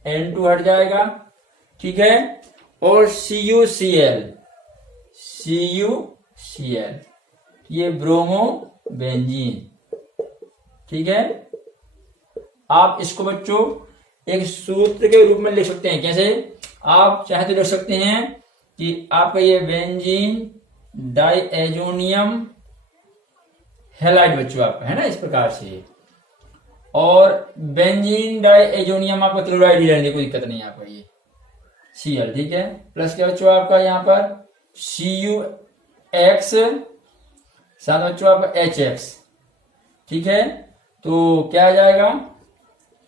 N2 हट जाएगा। ठीक है, और CuCl ये ब्रोमोबेंजीन। ठीक है, आप इसको बच्चों एक सूत्र के रूप में लिख सकते हैं। कैसे, आप चाहे तो लिख सकते हैं कि आपका ये बेंजीन डाई एजोनियम हैलाइड बच्चों आपका है ना, इस प्रकार से, और बेंजीन डाई एजोनियम आपका क्लोराइड ही रहने, कोई दिक्कत नहीं है आपका ये Cl। ठीक है, प्लस क्या बच्चों आपका यहाँ पर CuX साथ बच्चों आपका HX। ठीक है, तो क्या आ जाएगा,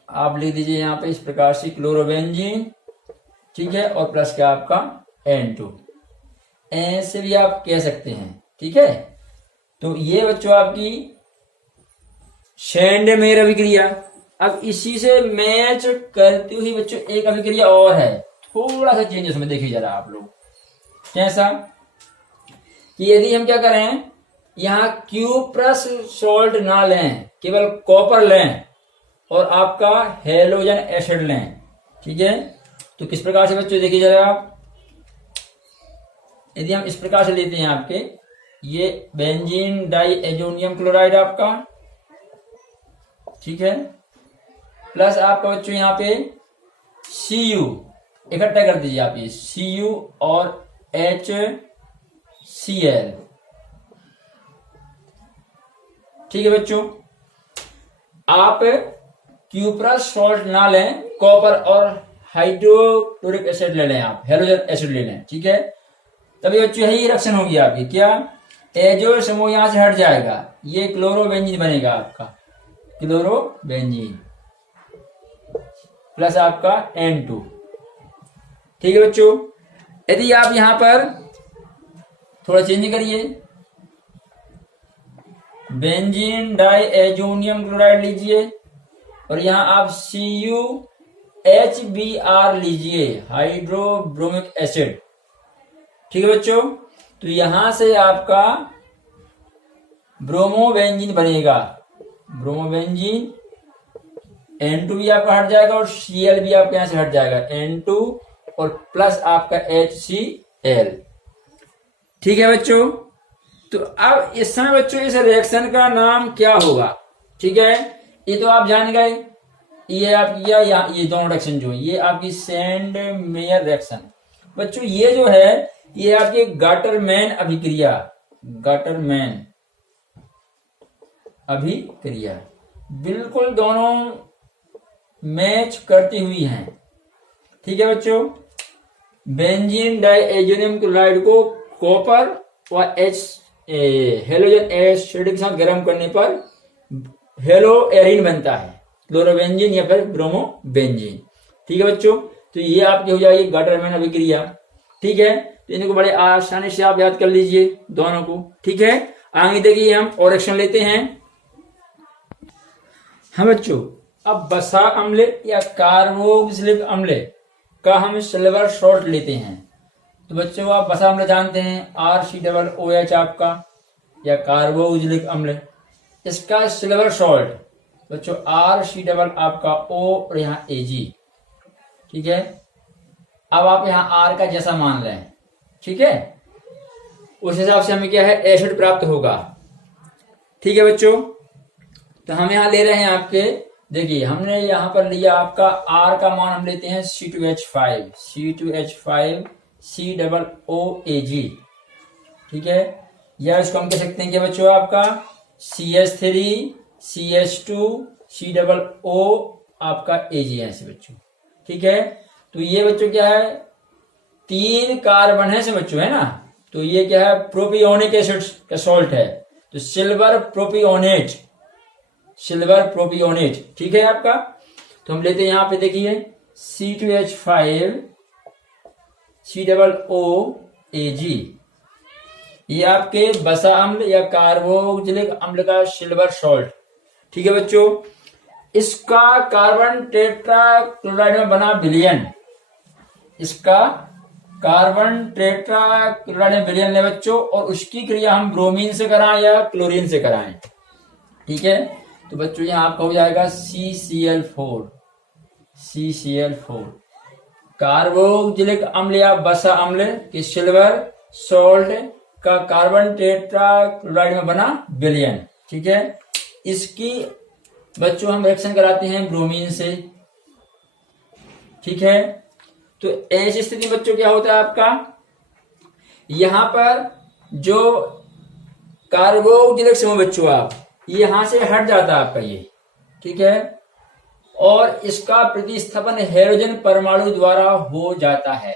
आप लिख दीजिए यहाँ पे इस प्रकार से क्लोरोबेंजीन। ठीक है, और प्लस क्या आपका N2, ऐसे भी आप कह सकते हैं। ठीक है, तो ये बच्चों आपकी शेंडमेयर अभिक्रिया। अब इसी से मैच करती हुई बच्चों एक अभिक्रिया और है, थोड़ा सा चेंज उसमें देखिए जरा आप लोग। कैसा कि यदि हम क्या करें, यहाँ क्यूप्रस सॉल्ट ना लें, केवल कॉपर लें और आपका हेलोजन एसिड लें। ठीक है, तो किस प्रकार से बच्चों देखिए जरा आप, यदि हम इस प्रकार से लेते हैं आपके ये बेंजीन डाई एजोनियम क्लोराइड आपका, ठीक है, प्लस आपका बच्चों यहाँ पे Cu इकट्ठा कर दीजिए आप, ये Cu और HCl। ठीक है बच्चों, आप क्यूप्रस सॉल्ट ना लें, कॉपर और हाइड्रोक्लोरिक एसिड ले लें, आप हेलोजन एसिड ले लें। ठीक है, तभी बच्चों यही रिएक्शन होगी आपकी, क्या एजो समूह यहां से हट जाएगा, ये क्लोरोबेंजीन बनेगा आपका, क्लोरोबेंजीन प्लस आपका N2। ठीक है बच्चों, यदि आप यहां पर थोड़ा चेंज करिए, बेंजीन डाई एजोनियम क्लोराइड लीजिए और यहां आप CuHBr लीजिए, हाइड्रोब्रोमिक एसिड। ठीक है बच्चों, तो यहां से आपका ब्रोमोबेंजीन बनेगा, ब्रोमोबेंजीन, N2 भी आपका हट जाएगा और Cl भी आपके यहां से हट जाएगा, N2 और प्लस आपका HCl। ठीक है बच्चों, तो अब इस समय बच्चों इस रिएक्शन का नाम क्या होगा। ठीक है, ये तो आप जान गए, ये आपकी ये दोनों रिएक्शन जो है ये आपकी सेंडमेयर रिएक्शन। बच्चों ये जो है ये आपकी गाटरमैन अभिक्रिया, गाटरमैन अभिक्रिया बिल्कुल दोनों मैच करती हुई हैं। ठीक है बच्चों, बेंजीन डाई एजोनियम क्लोराइड को कॉपर और हेलोजन एसिड के साथ गर्म करने पर हेलो एरिन बनता है, क्लोरोबेंजीन या फिर ब्रोमोबेंजीन। ठीक है बच्चों, तो ये आपकी हो जाएगी गाटरमैन अभिक्रिया। ठीक है, तो इनको बड़े आसानी से आप याद कर लीजिए दोनों को। ठीक है, आगे देखिए हम और एक्शन लेते हैं। हाँ बच्चों, अब वसा अम्ल या कार्बोक्सिलिक अम्ल का हम सिल्वर सॉल्ट लेते हैं। तो बच्चों आप वसा अम्ल जानते हैं, RCOOH आपका, या कार्बोक्सिलिक अम्ल, इसका सिल्वर सॉल्ट बच्चों RC आपका O और यहाँ Ag। ठीक है, अब आप यहाँ R का जैसा मान लें, ठीक है, उस हिसाब से हमें क्या है एसिड प्राप्त होगा। ठीक है बच्चों, तो हम यहाँ ले रहे हैं आपके, देखिए हमने यहाँ पर लिया आपका R का मान हम लेते हैं C2H5 COOAG। ठीक है, या इसको हम कह सकते हैं कि बच्चों आपका CH3 CH2 COO आपका Ag ऐसे बच्चों। ठीक है, तो ये बच्चों क्या है 3 कार्बन है से बच्चों, है ना, तो ये क्या है, प्रोपियोनिक एसिड का सॉल्ट है, तो सिल्वर प्रोपियोनेट, सिल्वर प्रोपियोनेट, ठीक है आपका। तो हम लेते हैं यहां पे, देखिए C2H5 COOAG, ये आपके बसा अम्ल या कार्बोक्जिलिक अम्ल का सिल्वर सॉल्ट, ठीक है बच्चों। इसका कार्बन टेट्रा क्लोराइड में बना विलयन, इसका कार्बन टेट्रा क्लोराइड में विलयन है बच्चों, और उसकी क्रिया हम ब्रोमीन से कराएं या क्लोरीन से कराएं, ठीक है। तो बच्चों यहां आपका हो जाएगा CCl4, CCl4, कार्बोक्जिलिक अम्ल या बसा अम्ल की सिल्वर सॉल्ट का कार्बन टेट्रा क्लोराइड में बना विलयन, ठीक है। इसकी बच्चों हम रिएक्शन कराते हैं ब्रोमीन से, ठीक है। तो ऐसी स्थिति में बच्चों क्या होता है आपका, यहां पर जो कार्बोक्जिलिक समूह बच्चों आप यहां से हट जाता है आपका ये, ठीक है, और इसका प्रतिस्थापन हाइड्रोजन परमाणु द्वारा हो जाता है।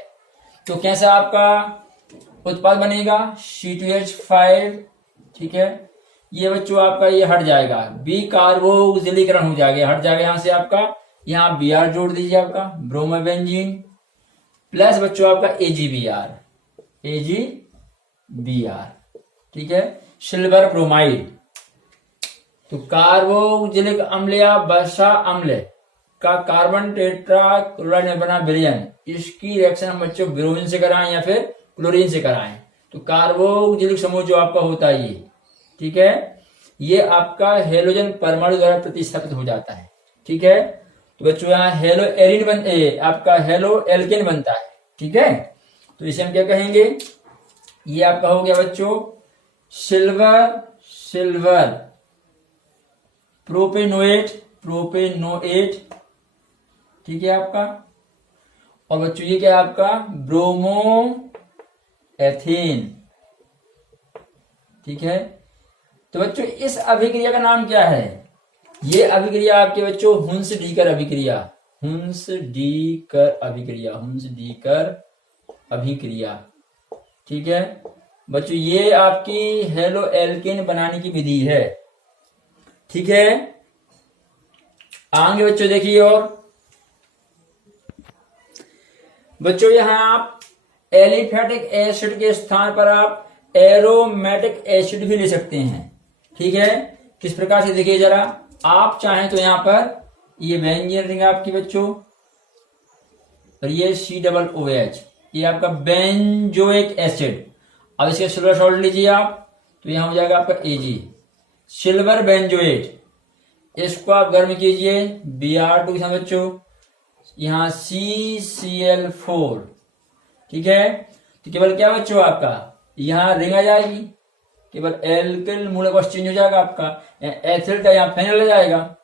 तो कैसा आपका उत्पाद बनेगा, C2H5, ठीक है। ये बच्चों आपका ये हट जाएगा, बी कार्बोक्जिलीकरण हो जाएगा, हट जाएगा यहां से आपका, यहां Br जोड़ दीजिए आपका, ब्रोमोबेंजीन, प्लस बच्चों आपका AgBr, AgBr, ठीक है, सिल्वर ब्रोमाइड। तो कार्बोक्जिलिक अम्ल या बसा अम्ल का कार्बन टेट्रा क्लोराइड में बना विलयन, इसकी रिएक्शन हम बच्चों ब्रोमीन से कराएं या फिर क्लोरीन से कराएं, तो कार्बोक्जिलिक समूह जो आपका होता है ये, ठीक है, ये आपका हेलोजन परमाणु द्वारा प्रतिस्थापित हो जाता है, ठीक है। तो बच्चों यहाँ हेलो एरिन आपका हेलो एल्केन बनता है, ठीक है। तो इसे हम क्या कहेंगे, ये आपका हो गया बच्चों सिल्वर, सिल्वर प्रोपेनोएट, प्रोपेनोएट, ठीक है आपका। और बच्चों ये क्या है आपका ब्रोमो एथेन, ठीक है। तो बच्चों इस अभिक्रिया का नाम क्या है, ये अभिक्रिया आपके बच्चों हुंस-डीकर अभिक्रिया, हुंस-डीकर अभिक्रिया, हुंस-डीकर अभिक्रिया, ठीक है बच्चों। ये आपकी हेलो एल्केन बनाने की विधि है, ठीक है। आगे बच्चों देखिए, और बच्चों यहां आप एलिफेटिक एसिड के स्थान पर आप एरोमेटिक एसिड भी ले सकते हैं, ठीक है। किस प्रकार से देखिए जरा, आप चाहें तो यहां पर ये बेंजीन रिंग आपकी बच्चों, और ये COOH, ये आपका बेंजोइक एसिड। अब इसका सिल्वर सॉल्ट लीजिए आप, तो यहां हो जाएगा आपका Ag, सिल्वर बेंजोएट। इसको आप गर्म कीजिए Br2 के साथ बच्चों, यहां CCl4, ठीक है। तो केवल क्या बच्चों आपका यहां रिंग आ जाएगी, केवल एल्किल मोलर चेंज हो जाएगा आपका, एथिल का यहाँ फेनल आ जाएगा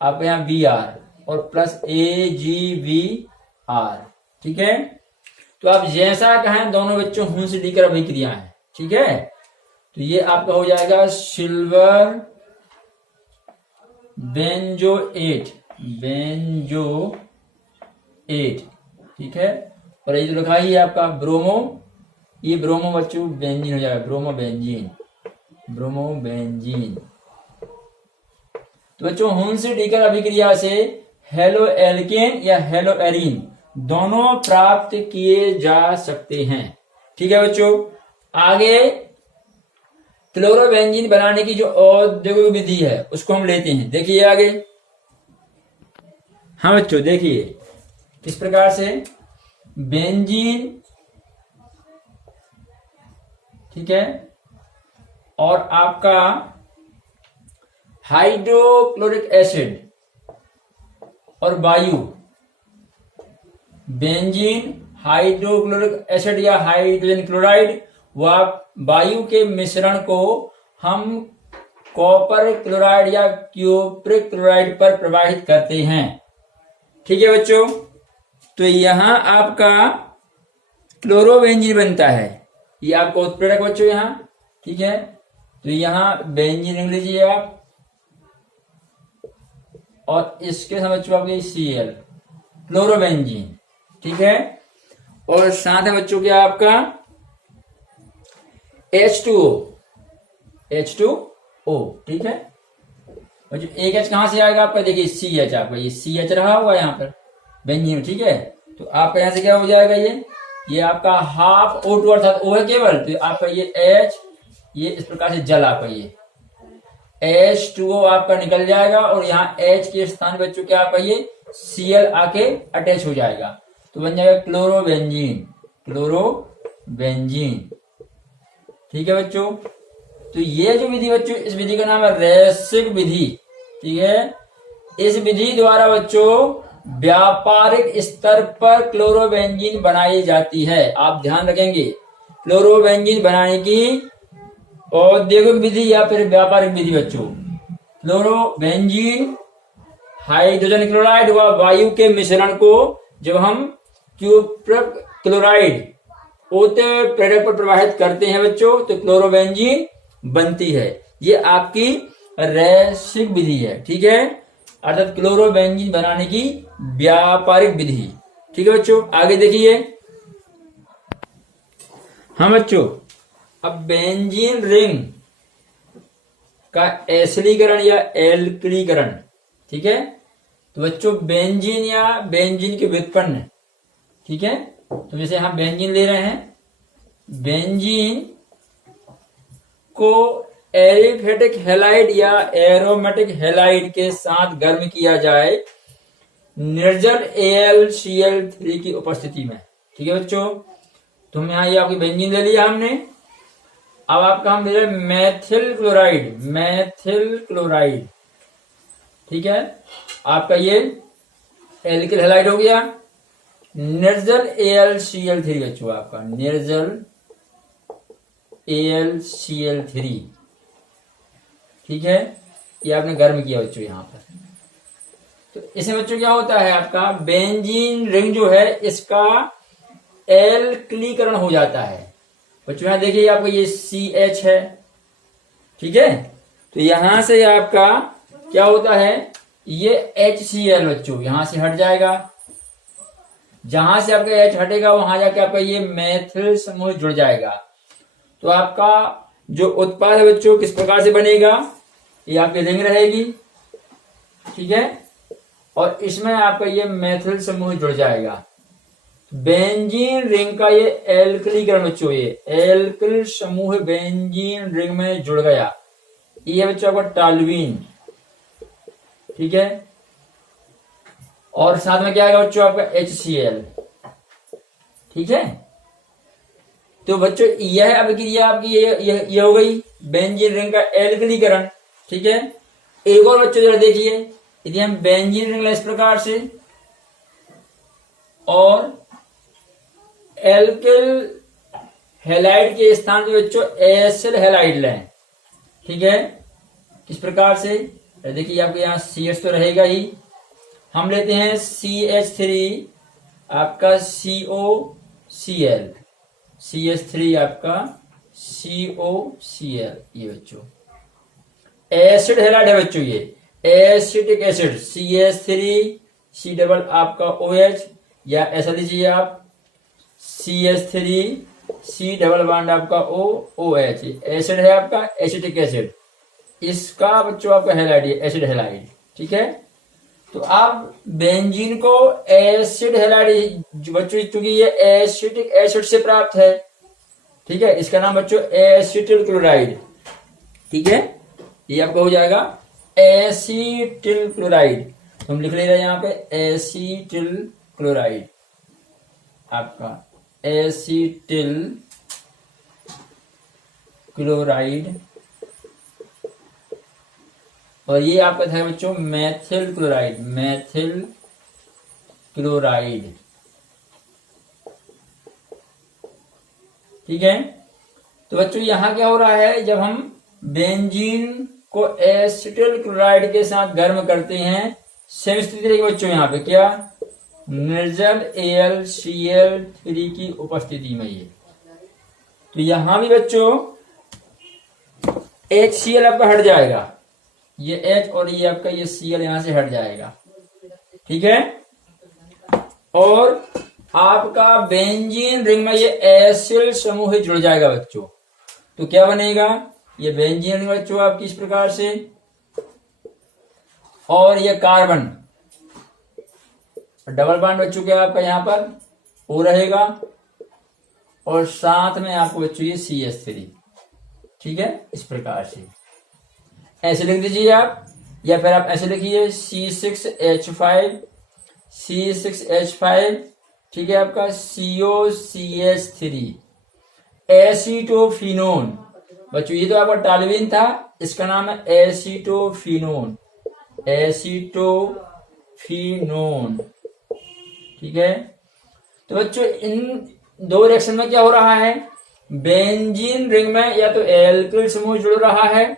आपका, यहाँ Br और प्लस AgBr, ठीक है। तो आप जैसा कहें, दोनों बच्चों हुंस-डीकर अभिक्रिया है, ठीक है। तो ये आपका हो जाएगा सिल्वर बेंजोएट, बेंजोएट, ठीक है। और ये जो लिखा है आपका ब्रोमो, ये ब्रोमो बच्चों बेंजीन हो जाएगा, ब्रोमो बेंजीन, ब्रोमो बेंजीन। तो बच्चों हुंस-डीकर अभिक्रिया से हेलो एल्केन या हेलो एरीन दोनों प्राप्त किए जा सकते हैं, ठीक है बच्चों। आगे क्लोरोबेंजीन बनाने की जो औद्योगिक विधि है उसको हम लेते हैं, देखिए आगे। हाँ बच्चों देखिए किस प्रकार से बेंजीन, ठीक है, और आपका हाइड्रोक्लोरिक एसिड और वायु, बेंजीन, हाइड्रोक्लोरिक एसिड या हाइड्रोजन क्लोराइड व वायु के मिश्रण को हम कॉपर क्लोराइड या क्यूप्रिक क्लोराइड पर प्रवाहित करते हैं, ठीक है बच्चों। तो यहां आपका क्लोरोबेंजीन बनता है, ये आपका उत्प्रेरक बच्चों यहां, ठीक है। तो यहां बेंजीन लिख लीजिए आप, और इसके साथ बच्चों आपके Cl क्लोरोबेंजीन, ठीक है। और साथ है बच्चों क्या आपका H2O, ठीक है। और जो एक H कहां से आएगा आपका, देखिए CH, आपका ये CH रहा हुआ यहाँ पर बेंजीन, ठीक है। तो आपका यहाँ से क्या हो जाएगा, ये आपका हाफ O2 अर्थात O है केवल, तो आपका ये H, ये इस प्रकार से जल आपका ये H2O आपका निकल जाएगा और यहाँ H के स्थान पे बच्चों क्या आपका ये Cl आके अटैच हो जाएगा, तो बन जाएगा क्लोरोबेंजीन, ठीक है बच्चों। तो ये जो विधि बच्चों, इस विधि का नाम है रैसिक विधि, ठीक है। इस विधि द्वारा बच्चों व्यापारिक स्तर पर क्लोरोबेंजीन बनाई जाती है। आप ध्यान रखेंगे, क्लोरोबेंजीन बनाने की औद्योगिक विधि या फिर व्यापारिक विधि बच्चों, क्लोरोबेंजीन हाइड्रोजन क्लोराइड व वायु के मिश्रण को जब हम क्यूप्रक क्लोराइड पोते प्रेरक पर प्रवाहित करते हैं बच्चों, तो क्लोरोबेंजीन बनती है। ये आपकी रैसिक विधि है, ठीक है, अर्थात क्लोरोबेंजीन बनाने की व्यापारिक विधि, ठीक है बच्चों। आगे देखिए, हाँ बच्चों, अब बेंजीन रिंग का एसिडीकरण या एल्किलीकरण, ठीक है। तो बच्चों बेंजीन या बेंजीन के व्युत्पन्न, ठीक है। तो जैसे हम बेंजीन ले रहे हैं, बेंजीन को एलिफेटिक हैलाइड या एरोमेटिक हैलाइड के साथ गर्म किया जाए निर्जल AlCl3 की उपस्थिति में, ठीक है बच्चों। तो हम यहाँ ये आपकी बेंजीन ले लिया हमने, अब आपका हम ले रहे मैथिल क्लोराइड, ठीक है। आपका ये एल्किल हैलाइड हो गया, निर्जल AlCl3 बच्चों, आपका निर्जल AlCl3, ठीक है। ये आपने गर्म किया बच्चों यहाँ पर। तो इसमें बच्चों क्या होता है, आपका बेंजीन रिंग जो है इसका एल्किलीकरण हो जाता है बच्चों। यहाँ देखिए आपका ये CH है, ठीक है। तो यहां से आपका क्या होता है, ये HCl बच्चों यहां से हट जाएगा, जहां से आपका H हटेगा वहां जाके आपका ये मैथिल समूह जुड़ जाएगा। तो आपका जो उत्पाद है बच्चों किस प्रकार से बनेगा, ये आपकी रिंग रहेगी, ठीक है, और इसमें आपका ये मैथिल समूह जुड़ जाएगा। बेंजीन रिंग का ये एल्किलीकरण बच्चों, ये एल्किल समूह बेंजीन रिंग में जुड़ गया, ये बच्चों आपका टॉल्यूइन, ठीक है। और साथ में क्या आएगा बच्चों, आपका HCl, ठीक है। तो बच्चों यह अभिक्रिया आपकी ये हो गई बेंजीन रिंग का एल्किलीकरण, ठीक है। एक और बच्चों जरा देखिए, यदि हम बेंजीन रिंग लें इस प्रकार से और एल्किल हैलाइड के स्थान पे बच्चों एसिल हैलाइड लें, ठीक है, किस प्रकार से, देखिए आपके यहाँ CH तो रहेगा ही, हम लेते हैं CH3 आपका COCl, CH3 आपका COCl, ये बच्चों एसिड हैलाइड है बच्चों, ये acetic acid CH3 C double आपका OH, या ऐसा लीजिए आप CH3 C डबल बॉन्ड आपका OH, एसिड है आपका एसिटिक एसिड, इसका बच्चों आपका हैलाइड है एसिड हैलाइड, ठीक है। तो आप बेंजीन को एसिड हैलाइड बच्चों, चूंकि ये एसिटिक एसिड से प्राप्त है, ठीक है, इसका नाम बच्चों एसिटिल क्लोराइड, ठीक है, ये आपका हो जाएगा एसिटिल क्लोराइड। तो हम लिख ले रहे हैं यहाँ पे एसिटिल क्लोराइड, आपका एसिटिल क्लोराइड, और ये आपका था बच्चों मैथिल क्लोराइड, ठीक है। तो बच्चों यहां क्या हो रहा है, जब हम बेंजीन को एसिटिल क्लोराइड के साथ गर्म करते हैं, सेम स्थिति रहेगी बच्चों यहाँ पे क्या, निर्जल AlCl3 की उपस्थिति में ये। तो यहां भी बच्चों HCl आपका हट जाएगा, ये H और ये आपका ये Cl यहां से हट जाएगा, ठीक है। और आपका बेंजीन रिंग में ये एसिल समूह जुड़ जाएगा बच्चों। तो क्या बनेगा, ये बेंजीन बच्चों आपकी इस प्रकार से, और ये कार्बन डबल बॉन्ड बच्चों क्या आपका यहाँ पर O रहेगा, और साथ में आपको बच्चों ये CH3, ठीक है, इस प्रकार से ऐसे लिख दीजिए आप, या फिर आप ऐसे लिखिए C6H5, ठीक है, आपका COCH3 एसीटोफिनोन। बच्चों ये तो आपका टॉल्यूइन था, इसका नाम है एसीटोफिनोन, ठीक है। तो बच्चों इन दो रिएक्शन में क्या हो रहा है, बेंजीन रिंग में या तो एल्किल समूह जुड़ रहा है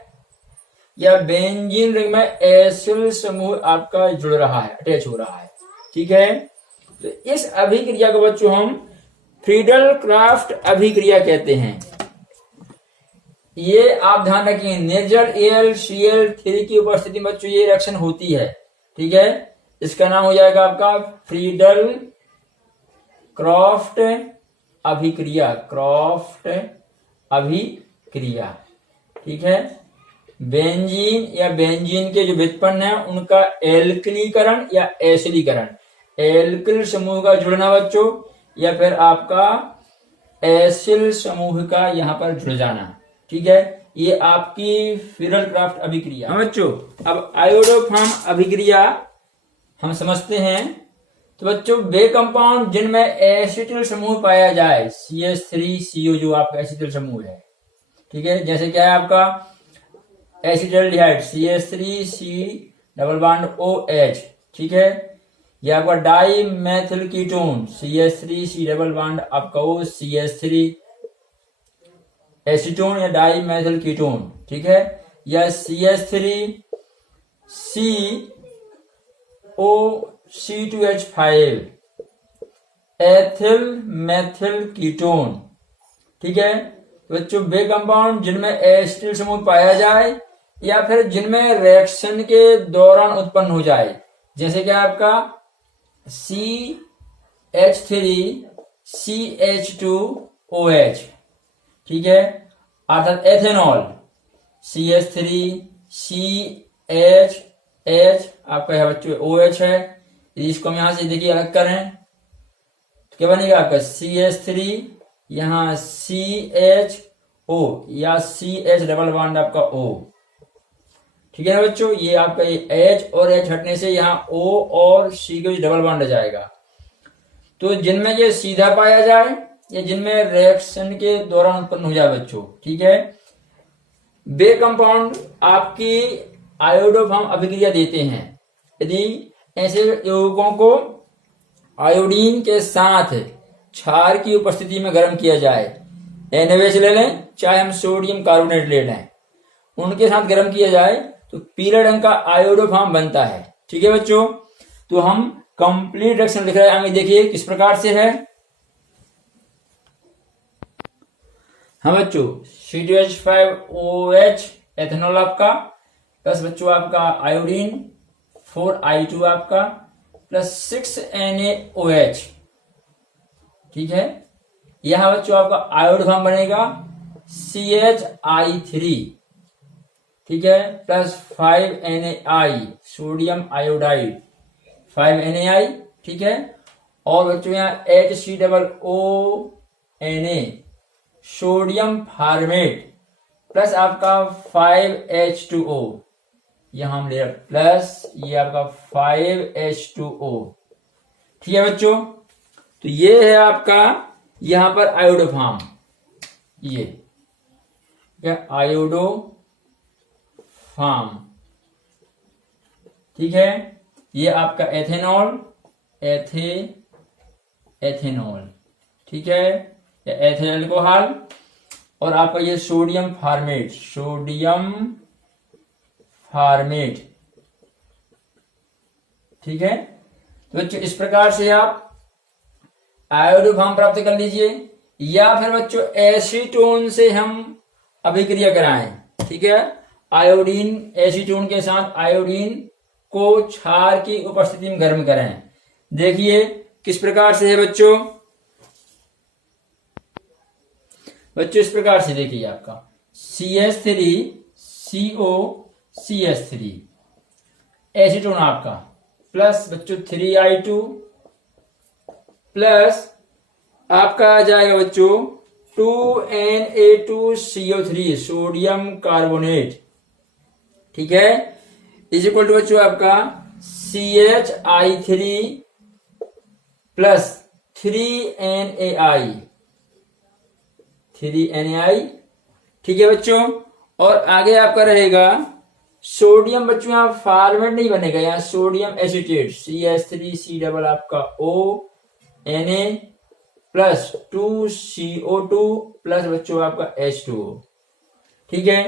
या बेंजीन रिंग में एसिल समूह आपका जुड़ रहा है, अटैच हो रहा है, ठीक है। तो इस अभिक्रिया को बच्चों हम फ्रीडल क्राफ्ट अभिक्रिया कहते हैं। ये आप ध्यान रखिए, निर्जल AlCl3 की उपस्थिति में बच्चों ये रिएक्शन होती है, ठीक है। इसका नाम हो जाएगा आपका फ्रीडल क्राफ्ट अभिक्रिया, ठीक है। बेंजीन या बेंजीन के जो व्युत्पन्न है उनका एल्किलीकरण या एसिडीकरण, एल्किल समूह का जुड़ना बच्चों, या फिर आपका एसिल समूह का यहां पर जुड़ जाना, ठीक है। ये आपकी फ्रीडल क्राफ्ट अभिक्रिया। बच्चों अब आयोडोफॉर्म अभिक्रिया हम समझते हैं। तो बच्चों वे कंपाउंड जिनमें एसिटिल समूह पाया जाए, CH3CO जो आपका एसिटिल समूह है, ठीक है, जैसे क्या है आपका acetaldehyde CH3C double bond OH, ठीक है। यह आपका dimethyl ketone CH3C double bond आपका O CH3 एसीटोन या डाई मैथिल कीटोन, ठीक है, या CH3CO एथिल मैथिल कीटोन, ठीक है। बच्चों वे कंपाउंड जिनमें एसिटिल समूह पाया जाए या फिर जिनमें रिएक्शन के दौरान उत्पन्न हो जाए, जैसे कि आपका CH3CH2OH, ठीक है, अर्थात एथेनॉल CH3CHH आपका है बच्चों OH है, इसको हम यहां से देखिए अलग करें तो क्या बनेगा आपका CH3 यहां CHO या CH डबल बॉन्ड आपका O, ठीक है ना बच्चों। ये आपका ये H और H हटने से यहाँ O और C के डबल बॉन्ड आ जाएगा। तो जिनमें ये सीधा पाया जाए या जिनमें रिएक्शन के दौरान उत्पन्न हो जाए बच्चों, ठीक है, वे कंपाउंड आपकी आयोडोफॉर्म अभिक्रिया देते हैं। यदि ऐसे यौगिकों को आयोडीन के साथ क्षार की उपस्थिति में गर्म किया जाए, NaOH ले लें चाहे हम सोडियम कार्बोनेट ले लें, उनके साथ गर्म किया जाए तो पीले रंग का आयोडोफॉर्म बनता है, ठीक है बच्चों। तो हम कंप्लीट रिएक्शन लिख रहे हैं, आगे देखिए किस प्रकार से है। हाँ बच्चों C2H5OH एथेनॉल आपका प्लस बच्चों आपका आयोडीन 4I2 आपका प्लस 6NaOH, ठीक है। यहां बच्चों आपका आयोडोफॉर्म बनेगा CHI3, ठीक है, plus 5NaI sodium iodide 5NaI, ठीक है। और बच्चों यहाँ HCOONA सोडियम फार्मेट प्लस आपका 5H2O, यहां हम ले रहे प्लस ये आपका 5H2O, ठीक है बच्चों। तो ये है आपका यहां पर आयोडोफॉर्म, ये क्या आयोडोफॉर्म, ठीक है। ये आपका एथेनॉल एथेनॉल, ठीक है, एथिल अल्कोहल, और आपका ये सोडियम फार्मेट, ठीक है। तो बच्चों इस प्रकार से आप आयोडोफॉर्म प्राप्त कर लीजिए, या फिर बच्चों एसीटोन से हम अभिक्रिया कराएं, ठीक है। आयोडीन एसीटोन के साथ आयोडीन को क्षार की उपस्थिति में गर्म करें। देखिए किस प्रकार से है बच्चों, इस प्रकार से देखिए आपका CH3 CO CH3 एसीटोन आपका, प्लस बच्चों 3I2 प्लस आपका आ जाएगा बच्चों 2Na2CO3 सोडियम कार्बोनेट, ठीक है, इज इक्वल टू बच्चों आपका CHI3 प्लस 3NaI, ठीक है बच्चों। और आगे आपका रहेगा सोडियम बच्चों, यहां फॉर्मेट नहीं बनेगा, यहां सोडियम एसीटेट CH3C डबल आपका ONa प्लस 2CO2 प्लस बच्चों आपका H2O, ठीक है।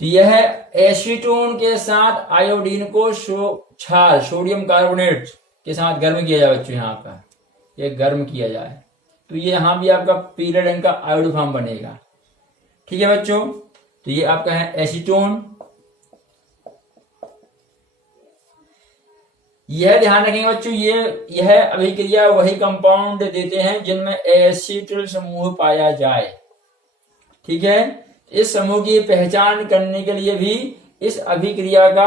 तो यह एसीटोन के साथ आयोडीन को क्षार सोडियम कार्बोनेट के साथ गर्म किया जाए बच्चों, यहाँ का ये गर्म किया जाए तो ये यहां भी आपका पीले रंग का आयोडो फॉर्म बनेगा, ठीक है बच्चों। तो ये आपका है एसीटोन। यह ध्यान रखेंगे बच्चों, यह अभिक्रिया वही कंपाउंड देते हैं जिनमें एसिटिल समूह पाया जाए, ठीक है। इस समूह की पहचान करने के लिए भी इस अभिक्रिया का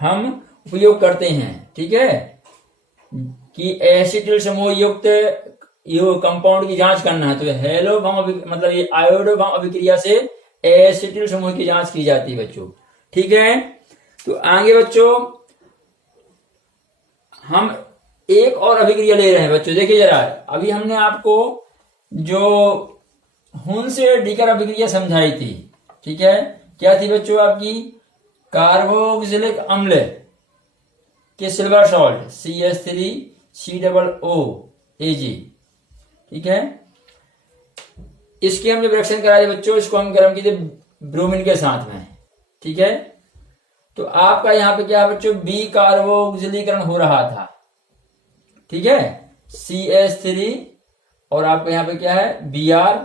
हम उपयोग करते हैं, ठीक है, कि एसिटिल समूह युक्त कंपाउंड की जांच करना है तो हेलो मतलब ये आयोडो अभिक्रिया से एसिटिल समूह की जांच की जाती है बच्चों, ठीक है। तो आगे बच्चों हम एक और अभिक्रिया ले रहे हैं बच्चों, देखिए जरा, अभी हमने आपको जो हुन से डीकर अभिक्रिया समझाई थी, ठीक है, क्या थी बच्चों आपकी, कार्बोक्सिलिक अम्ल के सिल्वर सॉल्ट CH3COOAg, ठीक है। इसके हम जब रिएक्शन कराए बच्चों, इसको हम गर्म कीजिए ब्रोमीन के साथ में, ठीक है। तो आपका यहाँ पे क्या है बच्चों, बी कार्बोक्सिलीकरण हो रहा था, ठीक है, CH3 और आपका यहाँ पे क्या है Br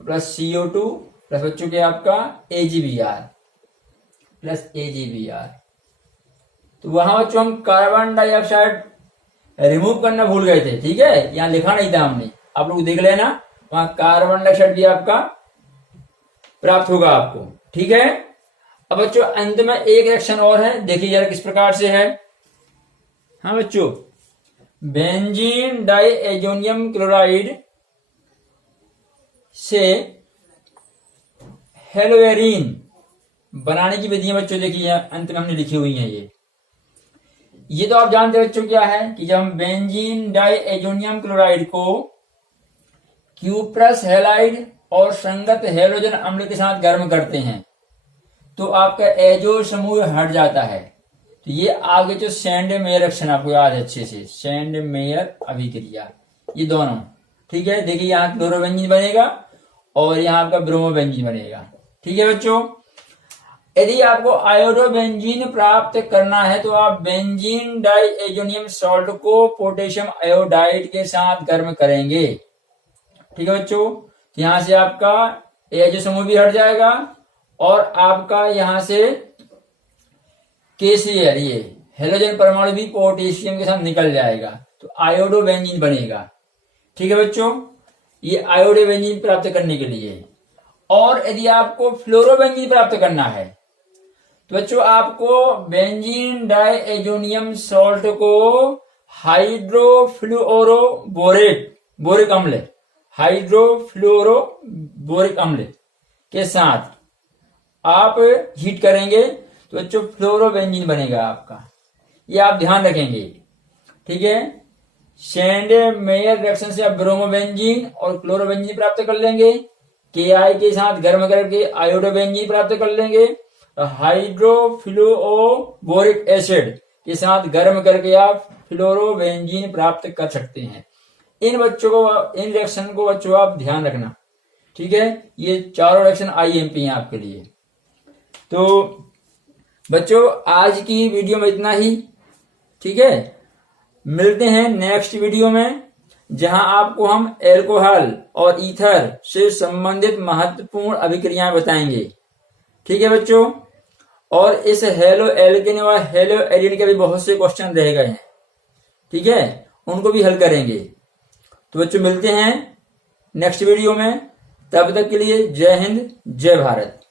प्लस CO2 प्लस बच्चों के आपका AgBr प्लस AgBr। तो वहां बच्चों हम कार्बन डाइऑक्साइड रिमूव करना भूल गए थे, ठीक है, यहां लिखा नहीं था हमने, आप लोग देख लेना, वहां कार्बन डाइऑक्साइड भी आपका प्राप्त होगा आपको, ठीक है। अब बच्चों अंत में एक रिएक्शन और है, देखिए जरा किस प्रकार से है। हाँ बच्चों, बेंजीन डाइएजोनियम क्लोराइड से हेलोएरीन बनाने की विधियां बच्चों देखिए अंत में हमने लिखी हुई हैं। ये तो आप जानते हैं बच्चों क्या है कि जब हम बेंजीन डाइएजोनियम क्लोराइड को क्यूप्रस हैलाइड और संगत हेलोजन अम्ल के साथ गर्म करते हैं तो आपका एजो समूह हट जाता है। तो ये आगे जो सैंड मेयर रिएक्शन आपको याद है अच्छे से, सैंड मेयर अभिक्रिया, ये दोनों, ठीक है। देखिए यहाँ क्लोरोबेंजीन बनेगा और यहाँ आपका ब्रोमोबेंजीन बनेगा, ठीक है बच्चों। यदि आपको आयोडोबेंजीन प्राप्त करना है तो आप बेंजीन डाइएजोनियम सॉल्ट को पोटेशियम आयोडाइड के साथ गर्म करेंगे, ठीक है बच्चों। यहां से आपका एजो समूह भी हट जाएगा और आपका यहां से KCl ये हेलोजन परमाणु भी पोटेशियम के साथ निकल जाएगा, तो आयोडोबेंजीन बनेगा, ठीक है बच्चों। ये आयोडोबेंजीन प्राप्त करने के लिए, और यदि आपको फ्लोरोबेंजीन प्राप्त करना है तो बच्चों आपको बेंजीन डाइएजोनियम सॉल्ट को हाइड्रोफ्लूओरोबोरिक अम्ल के साथ आप हीट करेंगे तो बच्चों फ्लोरोबेंजीन बनेगा आपका, ये आप ध्यान रखेंगे, ठीक है। सैंड मेयर रिएक्शन से आप ब्रोमोबेंजीन और क्लोरोबेंजीन प्राप्त कर लेंगे, KI के साथ गर्म करके आयोडोबेंजीन प्राप्त कर लेंगे, हाइड्रोफ्लूओबोरिक एसिड के साथ गर्म करके आप फ्लोरोबेंजीन प्राप्त कर सकते हैं। इन रिएक्शन को बच्चों आप ध्यान रखना, ठीक है। ये चारों रिएक्शन IMP हैं आपके लिए। तो बच्चों आज की वीडियो में इतना ही, ठीक है। मिलते हैं नेक्स्ट वीडियो में जहां आपको हम एल्कोहल और ईथर से संबंधित महत्वपूर्ण अभिक्रियाएं बताएंगे, ठीक है बच्चों। और इस हेलो एल्केन और हेलो एरिन के भी बहुत से क्वेश्चन रह गए हैं, ठीक है, उनको भी हल करेंगे। तो बच्चों मिलते हैं नेक्स्ट वीडियो में, तब तक के लिए जय हिंद, जय भारत।